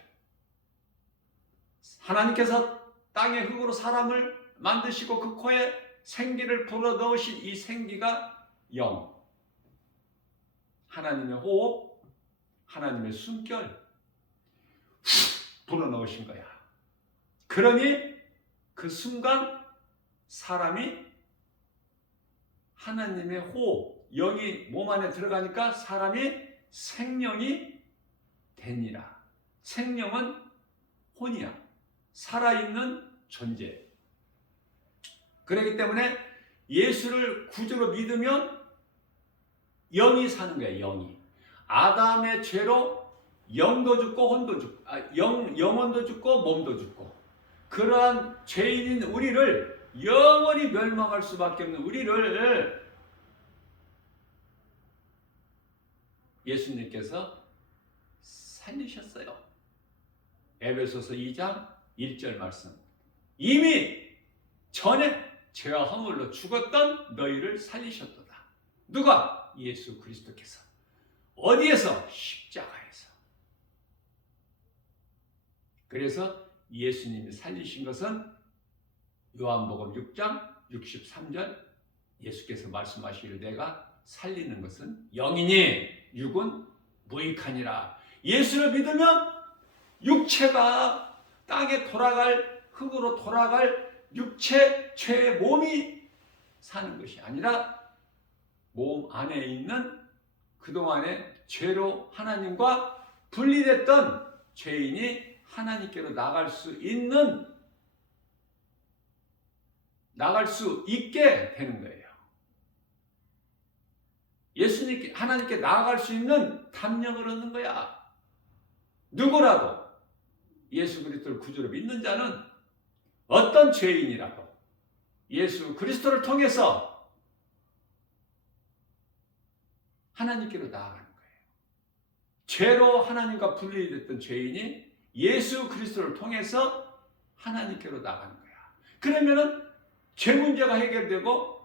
하나님께서 땅의 흙으로 사람을 만드시고 그 코에 생기를 불어넣으신 이 생기가 영. 하나님의 호흡, 하나님의 숨결 불어넣으신 거야. 그러니 그 순간 사람이 하나님의 호흡, 영이 몸 안에 들어가니까 사람이 생명이 되니라. 생명은 혼이야. 살아있는 존재. 그렇기 때문에 예수를 구주로 믿으면 영이 사는 거야. 영이. 아담의 죄로 영도 죽고 혼도 죽고, 영혼도 죽고 몸도 죽고, 그러한 죄인인 우리를, 영원히 멸망할 수밖에 없는 우리를 예수님께서 살리셨어요. 에베소서 2장 1절 말씀. 이미 전에 죄와 허물로 죽었던 너희를 살리셨도다. 누가? 예수 그리스도께서. 어디에서? 십자가에서. 그래서 예수님이 살리신 것은 요한복음 6장 63절 예수께서 말씀하시기를 내가 살리는 것은 영이니 육은 무익하니라. 예수를 믿으면 육체가 땅에 돌아갈, 흙으로 돌아갈 육체, 죄의 몸이 사는 것이 아니라 몸 안에 있는 그동안의 죄로 하나님과 분리됐던 죄인이 하나님께로 나갈 수 있게 되는 거예요. 예수님께, 하나님께 나아갈 수 있는 담력을 얻는 거야. 누구라도 예수 그리스도를 구주로 믿는 자는 어떤 죄인이라도 예수 그리스도를 통해서 하나님께로 나아가는 거예요. 죄로 하나님과 분리됐던 죄인이 예수 그리스도를 통해서 하나님께로 나가는 거야. 그러면은 죄 문제가 해결되고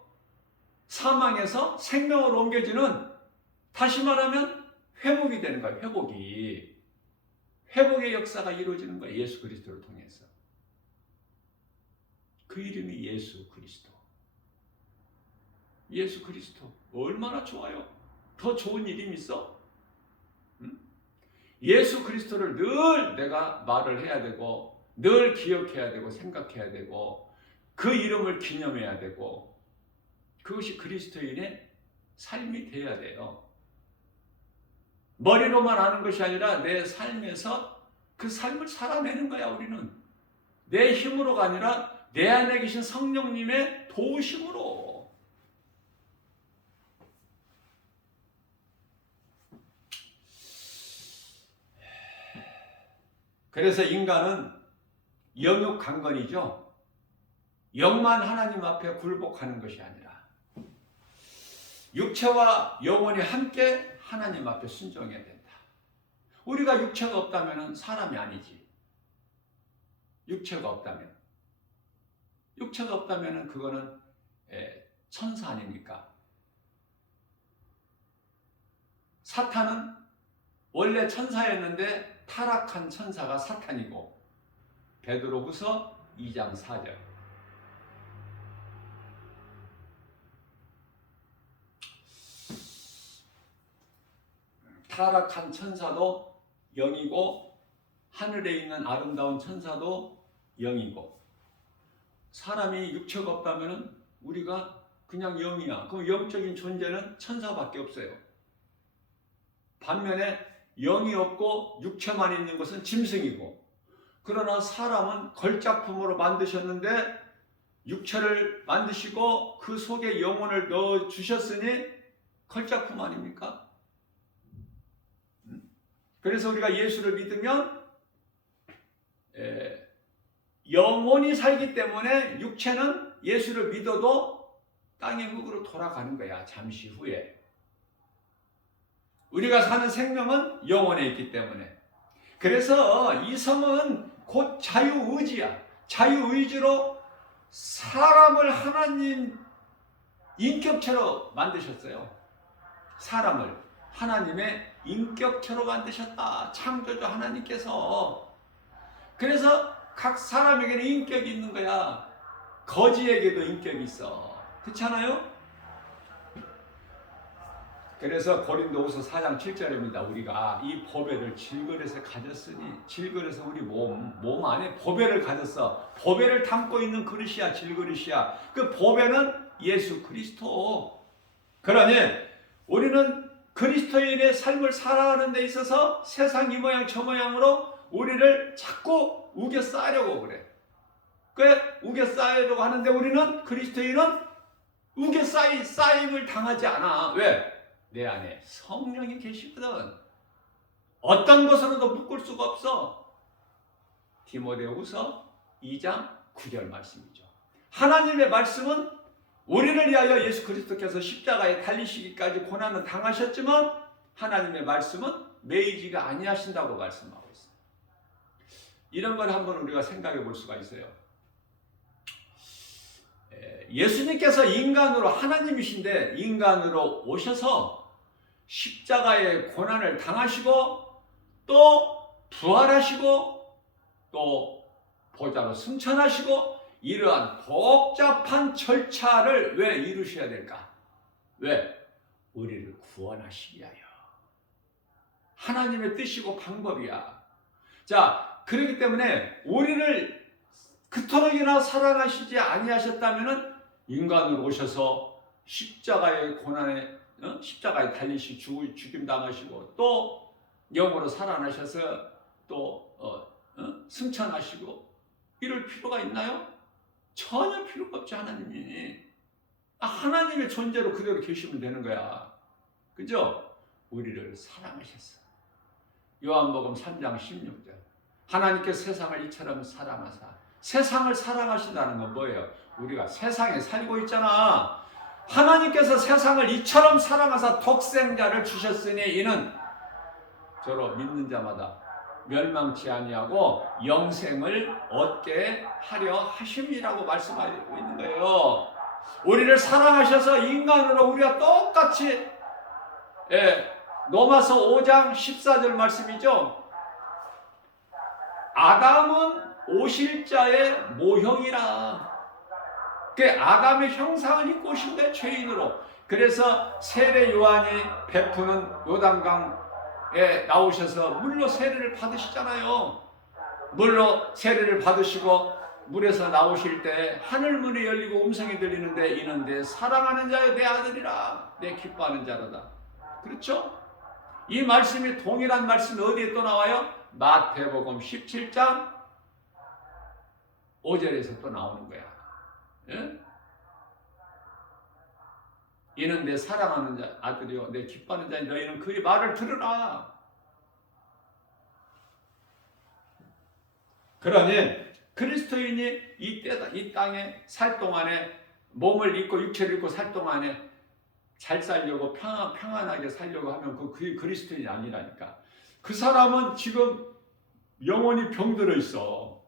사망에서 생명으로 옮겨지는, 다시 말하면 회복이 되는 거예요. 회복의 역사가 이루어지는 거예요. 예수 그리스도를 통해서. 그 이름이 예수 그리스도. 예수 그리스도 얼마나 좋아요. 더 좋은 이름 있어? 응? 예수 그리스도를 늘 내가 말을 해야 되고, 늘 기억해야 되고, 생각해야 되고, 그 이름을 기념해야 되고, 그것이 그리스도인의 삶이 되어야 돼요. 머리로만 아는 것이 아니라 내 삶에서 그 삶을 살아내는 거야. 우리는 내 힘으로가 아니라 내 안에 계신 성령님의 도우심으로. 그래서 인간은 영육강건이죠. 영만 하나님 앞에 굴복하는 것이 아니라 육체와 영혼이 함께 하나님 앞에 순종해야 된다. 우리가 육체가 없다면 사람이 아니지. 육체가 없다면 그거는 천사 아닙니까? 사탄은 원래 천사였는데 타락한 천사가 사탄이고, 베드로후서 2장 4절. 타락한 천사도 영이고, 하늘에 있는 아름다운 천사도 영이고, 사람이 육체가 없다면 우리가 그냥 영이야. 그럼 영적인 존재는 천사밖에 없어요. 반면에 영이 없고 육체만 있는 것은 짐승이고, 그러나 사람은 걸작품으로 만드셨는데 육체를 만드시고 그 속에 영혼을 넣어주셨으니 걸작품 아닙니까? 그래서 우리가 예수를 믿으면 영혼이 살기 때문에 육체는 예수를 믿어도 땅의 흙으로 돌아가는 거야. 잠시 후에. 우리가 사는 생명은 영혼에 있기 때문에. 그래서 이 성은 곧 자유의지야. 자유의지로 사람을 하나님 인격체로 만드셨어요. 사람을 하나님의 인격체로 만드셨다. 창조주 하나님께서. 그래서 각 사람에게는 인격이 있는 거야. 거지에게도 인격이 있어. 그렇지 않아요? 그래서 고린도후서 4장 7절입니다. 우리가 이 보배를 질그릇에 가졌으니, 질그릇은 우리 몸 안에 보배를 가졌어. 보배를 담고 있는 그릇이야. 질그릇이야. 그 보배는 예수 그리스도. 그러니 우리는 그리스도인의 삶을 살아가는 데 있어서 세상 이 모양 저 모양으로 우리를 자꾸 우겨 싸려고 그래. 우겨 싸려고 하는데 우리는, 그리스도인은 우겨 싸임을 당하지 않아. 왜? 내 안에 성령이 계시거든. 어떤 것으로도 묶을 수가 없어. 디모데후서 2장 9절 말씀이죠. 하나님의 말씀은 우리를 위하여 예수 그리스도께서 십자가에 달리시기까지 고난을 당하셨지만, 하나님의 말씀은 매이지가 아니하신다고 말씀하고 있습니다. 이런 걸 한번 우리가 생각해 볼 수가 있어요. 예수님께서 인간으로 하나님이신데 인간으로 오셔서 십자가의 고난을 당하시고 또 부활하시고 또 보좌로 승천하시고 이러한 복잡한 절차를 왜 이루셔야 될까? 왜? 우리를 구원하시기 위하여. 하나님의 뜻이고 방법이야. 자, 그렇기 때문에 우리를 그토록이나 사랑하시지 아니하셨다면은 인간으로 오셔서 십자가의 고난에 십자가에 달리시 죽임 당하시고 또 영으로 살아나셔서 또 승천하시고 이럴 필요가 있나요? 전혀 필요가 없지. 하나님의 존재로 그대로 계시면 되는 거야. 그죠? 우리를 사랑하셨어. 요한복음 3장 16절. 하나님께서 세상을 이처럼 사랑하사. 세상을 사랑하신다는 건 뭐예요? 우리가 세상에 살고 있잖아. 하나님께서 세상을 이처럼 사랑하사 독생자를 주셨으니 이는 저로 믿는 자마다 멸망치 아니하고 영생을 얻게 하려 하심이라고 말씀하고 있는 거예요. 우리를 사랑하셔서 인간으로 우리가 똑같이 로마서 5장 14절 말씀이죠. 아담은 오실 자의 모형이라. 그 아담의 형상을 입고 오신 거예요, 죄인으로. 그래서 세례 요한이 베푸는 요단강에 나오셔서 물로 세례를 받으시잖아요. 물로 세례를 받으시고 물에서 나오실 때 하늘문이 열리고 음성이 들리는데 이는 내 사랑하는 자여 내 아들이라 내 기뻐하는 자로다. 그렇죠? 이 말씀이 동일한 말씀이 어디에 또 나와요? 마태복음 17장 5절에서 또 나오는 거야. 예? 이는 내 사랑하는 자 아들이요 내 기뻐하는 자니 너희는 그의 말을 들으라. 그러니 그리스도인이 이 땅에 살 동안에 몸을 입고 육체를 입고 살 동안에 잘 살려고 평안하게 살려고 하면 그게 그리스도인이 아니라니까. 그 사람은 지금 영혼이 병들어 있어.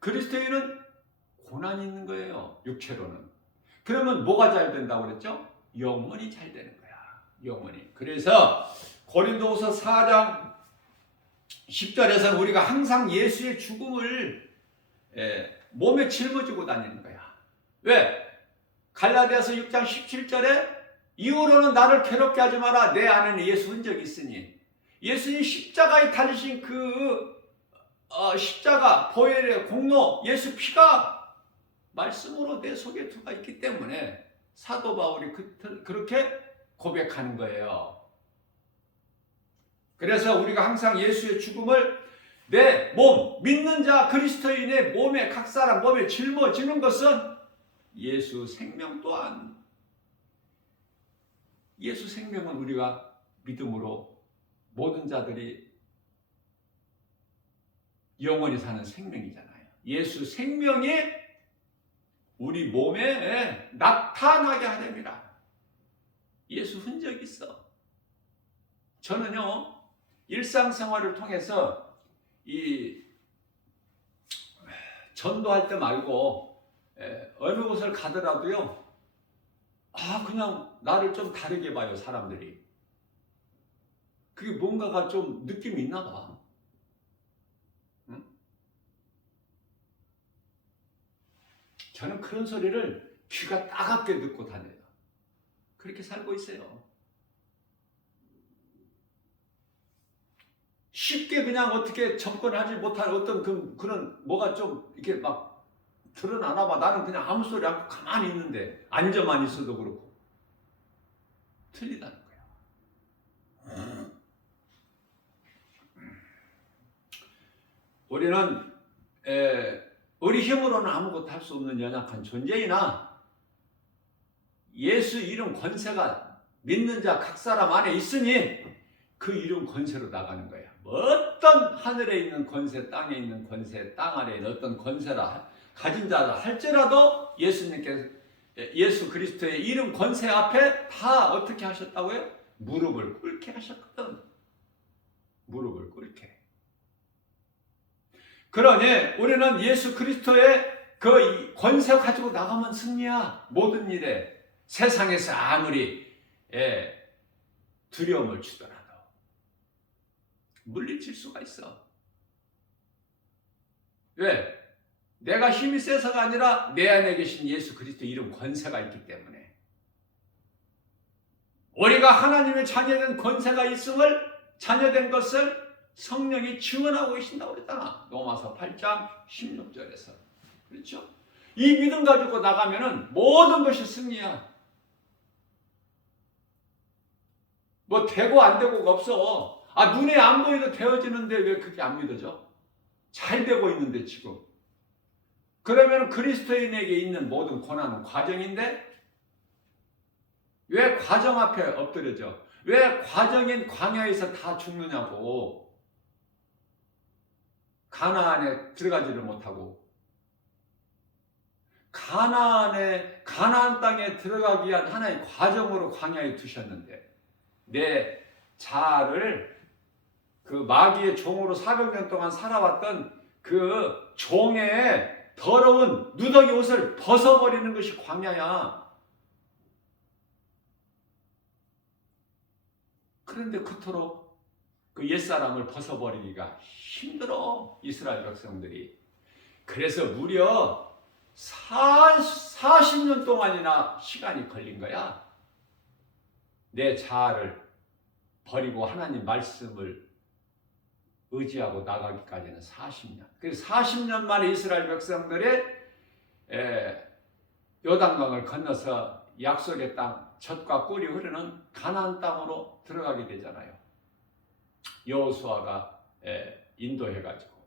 그리스도인은 고난이 있는 거예요. 육체로는. 그러면 뭐가 잘 된다고 그랬죠? 영혼이 잘 되는 거야. 영혼이. 그래서 고린도후서 4장 10절에서 우리가 항상 예수의 죽음을 몸에 짊어지고 다니는 거야. 왜? 갈라디아서 6장 17절에 이후로는 나를 괴롭게 하지 마라. 내 안에는 예수 흔적이 있으니. 예수님 십자가에 달리신 그 십자가, 보혈의 공로, 예수 피가 말씀으로 내 속에 들어가 있기 때문에 사도 바울이 그렇게 고백하는 거예요. 그래서 우리가 항상 예수의 죽음을 내 몸, 믿는 자 그리스도인의 몸에 각 사람 몸에 짊어지는 것은 예수 생명 또한 예수 생명은 우리가 믿음으로 모든 자들이 영원히 사는 생명이잖아요. 예수 생명이 우리 몸에 나타나게 하렵니다. 예수 흔적이 있어. 저는요 일상생활을 통해서 이 전도할 때 말고 어느 곳을 가더라도요 그냥 나를 좀 다르게 봐요. 사람들이. 그게 뭔가가 좀 느낌이 있나 봐. 응? 저는 그런 소리를 귀가 따갑게 듣고 다녀요. 그렇게 살고 있어요. 쉽게 그냥 어떻게 접근하지 못할 어떤 그런 뭐가 좀 이렇게 막 드러나나 봐. 나는 그냥 아무 소리 않고 가만히 있는데 앉아만 있어도 그렇고 틀리다는 거예요. 우리는 우리 힘으로는 아무것도 할 수 없는 연약한 존재이나 예수 이름 권세가 믿는 자 각 사람 안에 있으니 그 이름 권세로 나가는 거야. 어떤 하늘에 있는 권세, 땅에 있는 권세, 땅 아래에 있는 어떤 권세라 가진 자라 할지라도 예수님께 예수 그리스도의 이름 권세 앞에 다 어떻게 하셨다고요? 무릎을 꿇게 하셨거든. 무릎을 꿇게. 그러니 우리는 예수 그리스도의 그 권세 가지고 나가면 승리야. 모든 일에. 세상에서 아무리 두려움을 주더라도 물리칠 수가 있어. 왜? 내가 힘이 세서가 아니라 내 안에 계신 예수 그리스도 이름 권세가 있기 때문에. 우리가 하나님의 자녀된 권세가 있음을, 자녀된 것을 성령이 증언하고 계신다고 그랬잖아. 로마서 8장 16절에서. 그렇죠? 이 믿음 가지고 나가면은 모든 것이 승리야. 뭐 되고 안 되고가 없어. 눈에 안 보이도 되어지는데 왜 그게 안 믿어져? 잘 되고 있는데 지금. 그러면 그리스도인에게 있는 모든 고난은 과정인데 왜 과정 앞에 엎드려져? 왜 과정인 광야에서 다 죽느냐고. 가나안에 들어가지를 못하고. 가나안 땅에 들어가기 위한 하나의 과정으로 광야에 두셨는데 내 자아를 그 마귀의 종으로 400년 동안 살아왔던 그 종의 더러운 누더기 옷을 벗어버리는 것이 광야야. 그런데 그토록 그 옛사람을 벗어버리기가 힘들어, 이스라엘 백성들이. 그래서 무려 40년 동안이나 시간이 걸린 거야. 내 자아를 버리고 하나님 말씀을 의지하고 나가기까지는 40년. 그래서 40년 만에 이스라엘 백성들이 요단강을 건너서 약속의 땅, 젖과 꿀이 흐르는 가나안 땅으로 들어가게 되잖아요. 여호수아가 인도해가지고.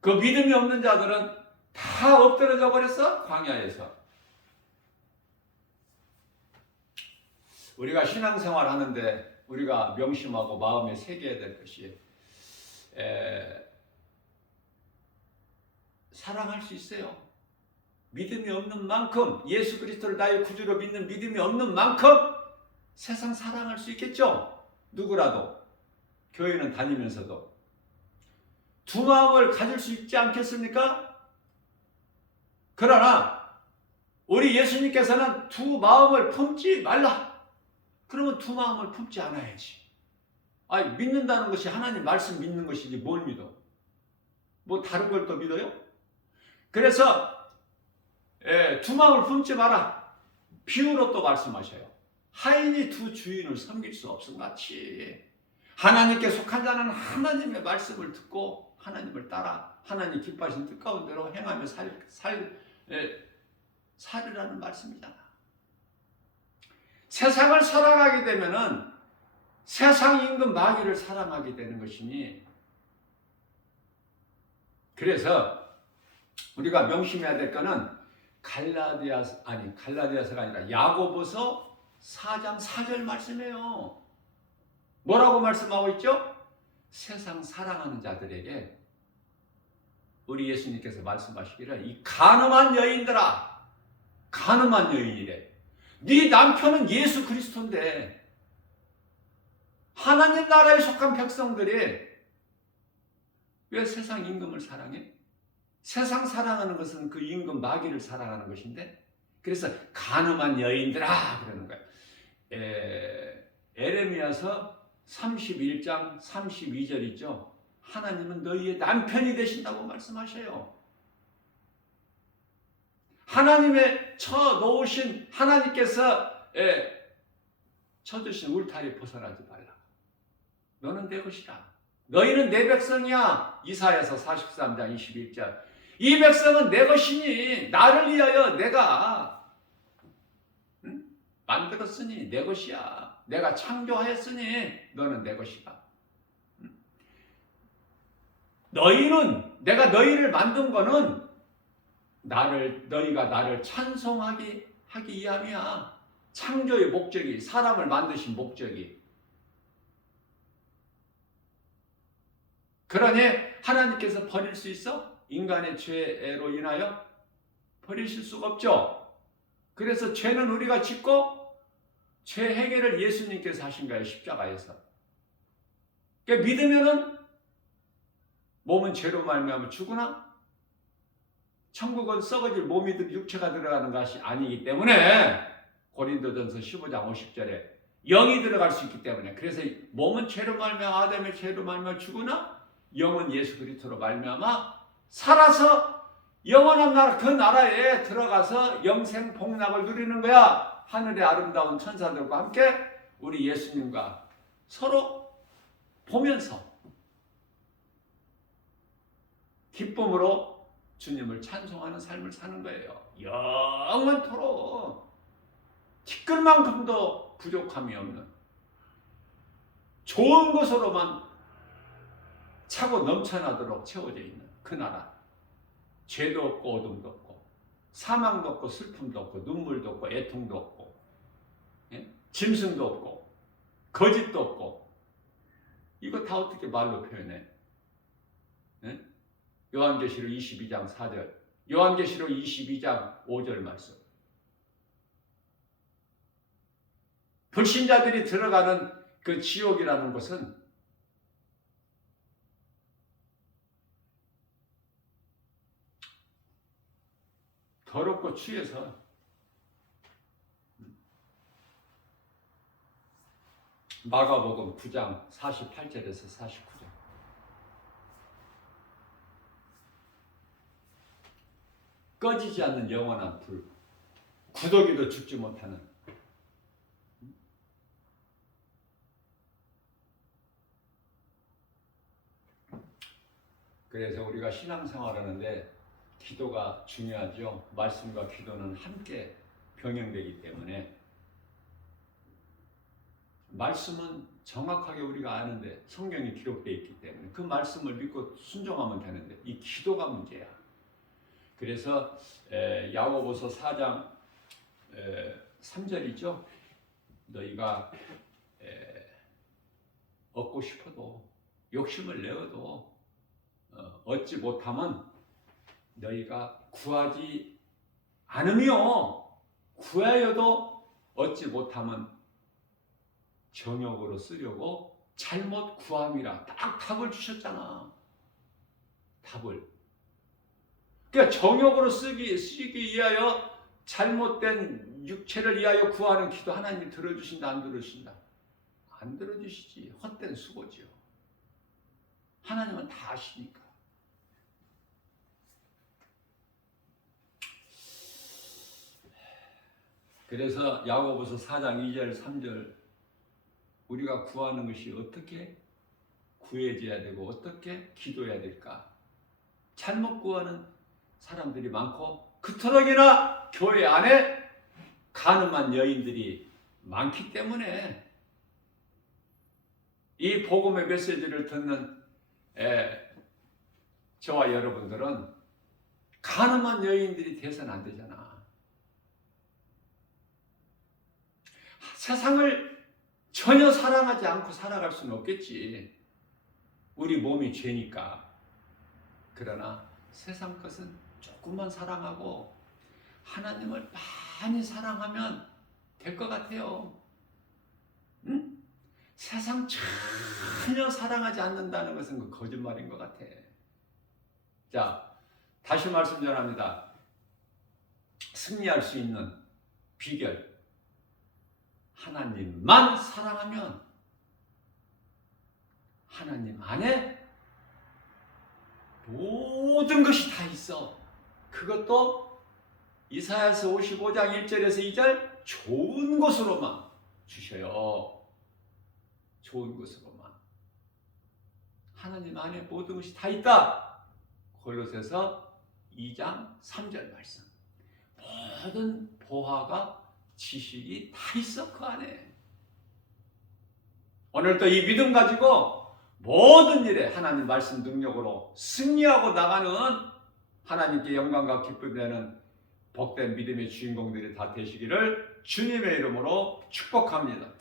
그 믿음이 없는 자들은 다 엎드려져 버렸어, 광야에서. 우리가 신앙생활 하는데 우리가 명심하고 마음에 새겨야 될 것이 사랑할 수 있어요. 믿음이 없는 만큼, 예수 그리스도를 나의 구주로 믿는 믿음이 없는 만큼 세상 사랑할 수 있겠죠? 누구라도. 교회는 다니면서도. 두 마음을 가질 수 있지 않겠습니까? 그러나 우리 예수님께서는 두 마음을 품지 말라. 그러면 두 마음을 품지 않아야지. 믿는다는 것이 하나님 말씀 믿는 것이지 뭘 믿어? 뭐 다른 걸 또 믿어요? 그래서 두 마음을 품지 마라. 비유로 또 말씀하셔요. 하인이 두 주인을 섬길 수 없음 같이 하나님께 속한 자는 하나님의 말씀을 듣고 하나님을 따라 하나님 기뻐하신 뜻 가운데로 행하며 살으라는 말씀이잖아. 세상을 사랑하게 되면은 세상 임금 마귀를 사랑하게 되는 것이니, 그래서 우리가 명심해야 될 거는 갈라디아서가 아니라 야고보서 4장 4절 말씀이에요. 뭐라고 말씀하고 있죠? 세상 사랑하는 자들에게 우리 예수님께서 말씀하시기를, 이 간음한 여인들아, 간음한 여인이래. 네 남편은 예수 그리스도인데 하나님 나라에 속한 백성들이 왜 세상 임금을 사랑해? 세상 사랑하는 것은 그 임금 마귀를 사랑하는 것인데, 그래서 간음한 여인들아 그러는 거예요. 에레미야서 31장 32절 있죠. 하나님은 너희의 남편이 되신다고 말씀하셔요. 하나님의 쳐놓으신, 하나님께서 쳐주신 울타리 벗어나지 말라. 너는 내 것이라. 너희는 내 백성이야. 이사야서 43장 21절. 이 백성은 내 것이니 나를 위하여 내가 만들었으니 내 것이야. 내가 창조하였으니 너는 내 것이다. 내가 너희를 만든 거는 너희가 나를 찬송하기 위함이야. 창조의 목적이, 사람을 만드신 목적이. 그러니 하나님께서 버릴 수 있어? 인간의 죄로 인하여 버리실 수가 없죠. 그래서 죄는 우리가 짓고 죄 해결을 예수님께서 하신 거예요. 십자가에서. 그러니까 믿으면은 몸은 죄로 말미암아 죽으나 천국은 썩어질 몸이든 육체가 들어가는 것이 아니기 때문에 고린도전서 15장 50절에 영이 들어갈 수 있기 때문에, 그래서 몸은 죄로 말미암아 아담의 죄로 말미암아 죽으나 영은 예수 그리스도로 말미암아 살아서 영원한 나라, 그 나라에 들어가서 영생 복락을 누리는 거야. 하늘의 아름다운 천사들과 함께 우리 예수님과 서로 보면서 기쁨으로 주님을 찬송하는 삶을 사는 거예요. 영원토록 티끌만큼도 부족함이 없는 좋은 것으로만 차고 넘쳐나도록 채워져 있는 그 나라. 죄도 없고 어둠도 없고 사망도 없고 슬픔도 없고 눈물도 없고 애통도 없고, 예? 짐승도 없고 거짓도 없고. 이거 다 어떻게 말로 표현해? 예? 요한계시록 22장 4절, 요한계시록 22장 5절 말씀. 불신자들이 들어가는 그 지옥이라는 것은 더럽고 취해서 마가복음 9장 48절에서 49절. 꺼지지 않는 영원한 불, 구더기도 죽지 못하는. 그래서 우리가 신앙생활하는데 기도가 중요하죠. 말씀과 기도는 함께 병행되기 때문에, 말씀은 정확하게 우리가 아는데 성경이 기록되어 있기 때문에 그 말씀을 믿고 순종하면 되는데 이 기도가 문제야. 그래서 야고보서 4장 3절이죠. 너희가 얻고 싶어도 욕심을 내어도 얻지 못하면 너희가 구하지 않으며 구하여도 얻지 못하면 정욕으로 쓰려고 잘못 구함이라. 딱 답을 주셨잖아. 답을. 그러니까 정욕으로 쓰기 위하여 잘못된 육체를 위하여 구하는 기도 하나님이 들어주신다 안 들어주신다? 안 들어주시지. 헛된 수고지요. 하나님은 다 아시니까. 그래서 야고보서 4장 2절 3절 우리가 구하는 것이 어떻게 구해져야 되고 어떻게 기도해야 될까? 잘못 구하는 사람들이 많고 그토록이나 교회 안에 가늠한 여인들이 많기 때문에 이 복음의 메시지를 듣는 저와 여러분들은 가늠한 여인들이 돼서는 안 되잖아. 세상을 전혀 사랑하지 않고 살아갈 수는 없겠지. 우리 몸이 죄니까. 그러나 세상 것은 조금만 사랑하고 하나님을 많이 사랑하면 될 것 같아요. 응? 세상 전혀 사랑하지 않는다는 것은 그 거짓말인 것 같아. 자, 다시 말씀 전합니다. 승리할 수 있는 비결. 하나님만 사랑하면 하나님 안에 모든 것이 다 있어. 그것도 이사야서 55장 1절에서 2절 좋은 것으로만 주셔요. 좋은 것으로만. 하나님 안에 모든 것이 다 있다. 골로새서 2장 3절 말씀. 모든 보화가 지식이 다 있어 그 안에. 오늘도 이 믿음 가지고 모든 일에 하나님 말씀 능력으로 승리하고 나가는 하나님께 영광과 기쁨이 되는 복된 믿음의 주인공들이 다 되시기를 주님의 이름으로 축복합니다.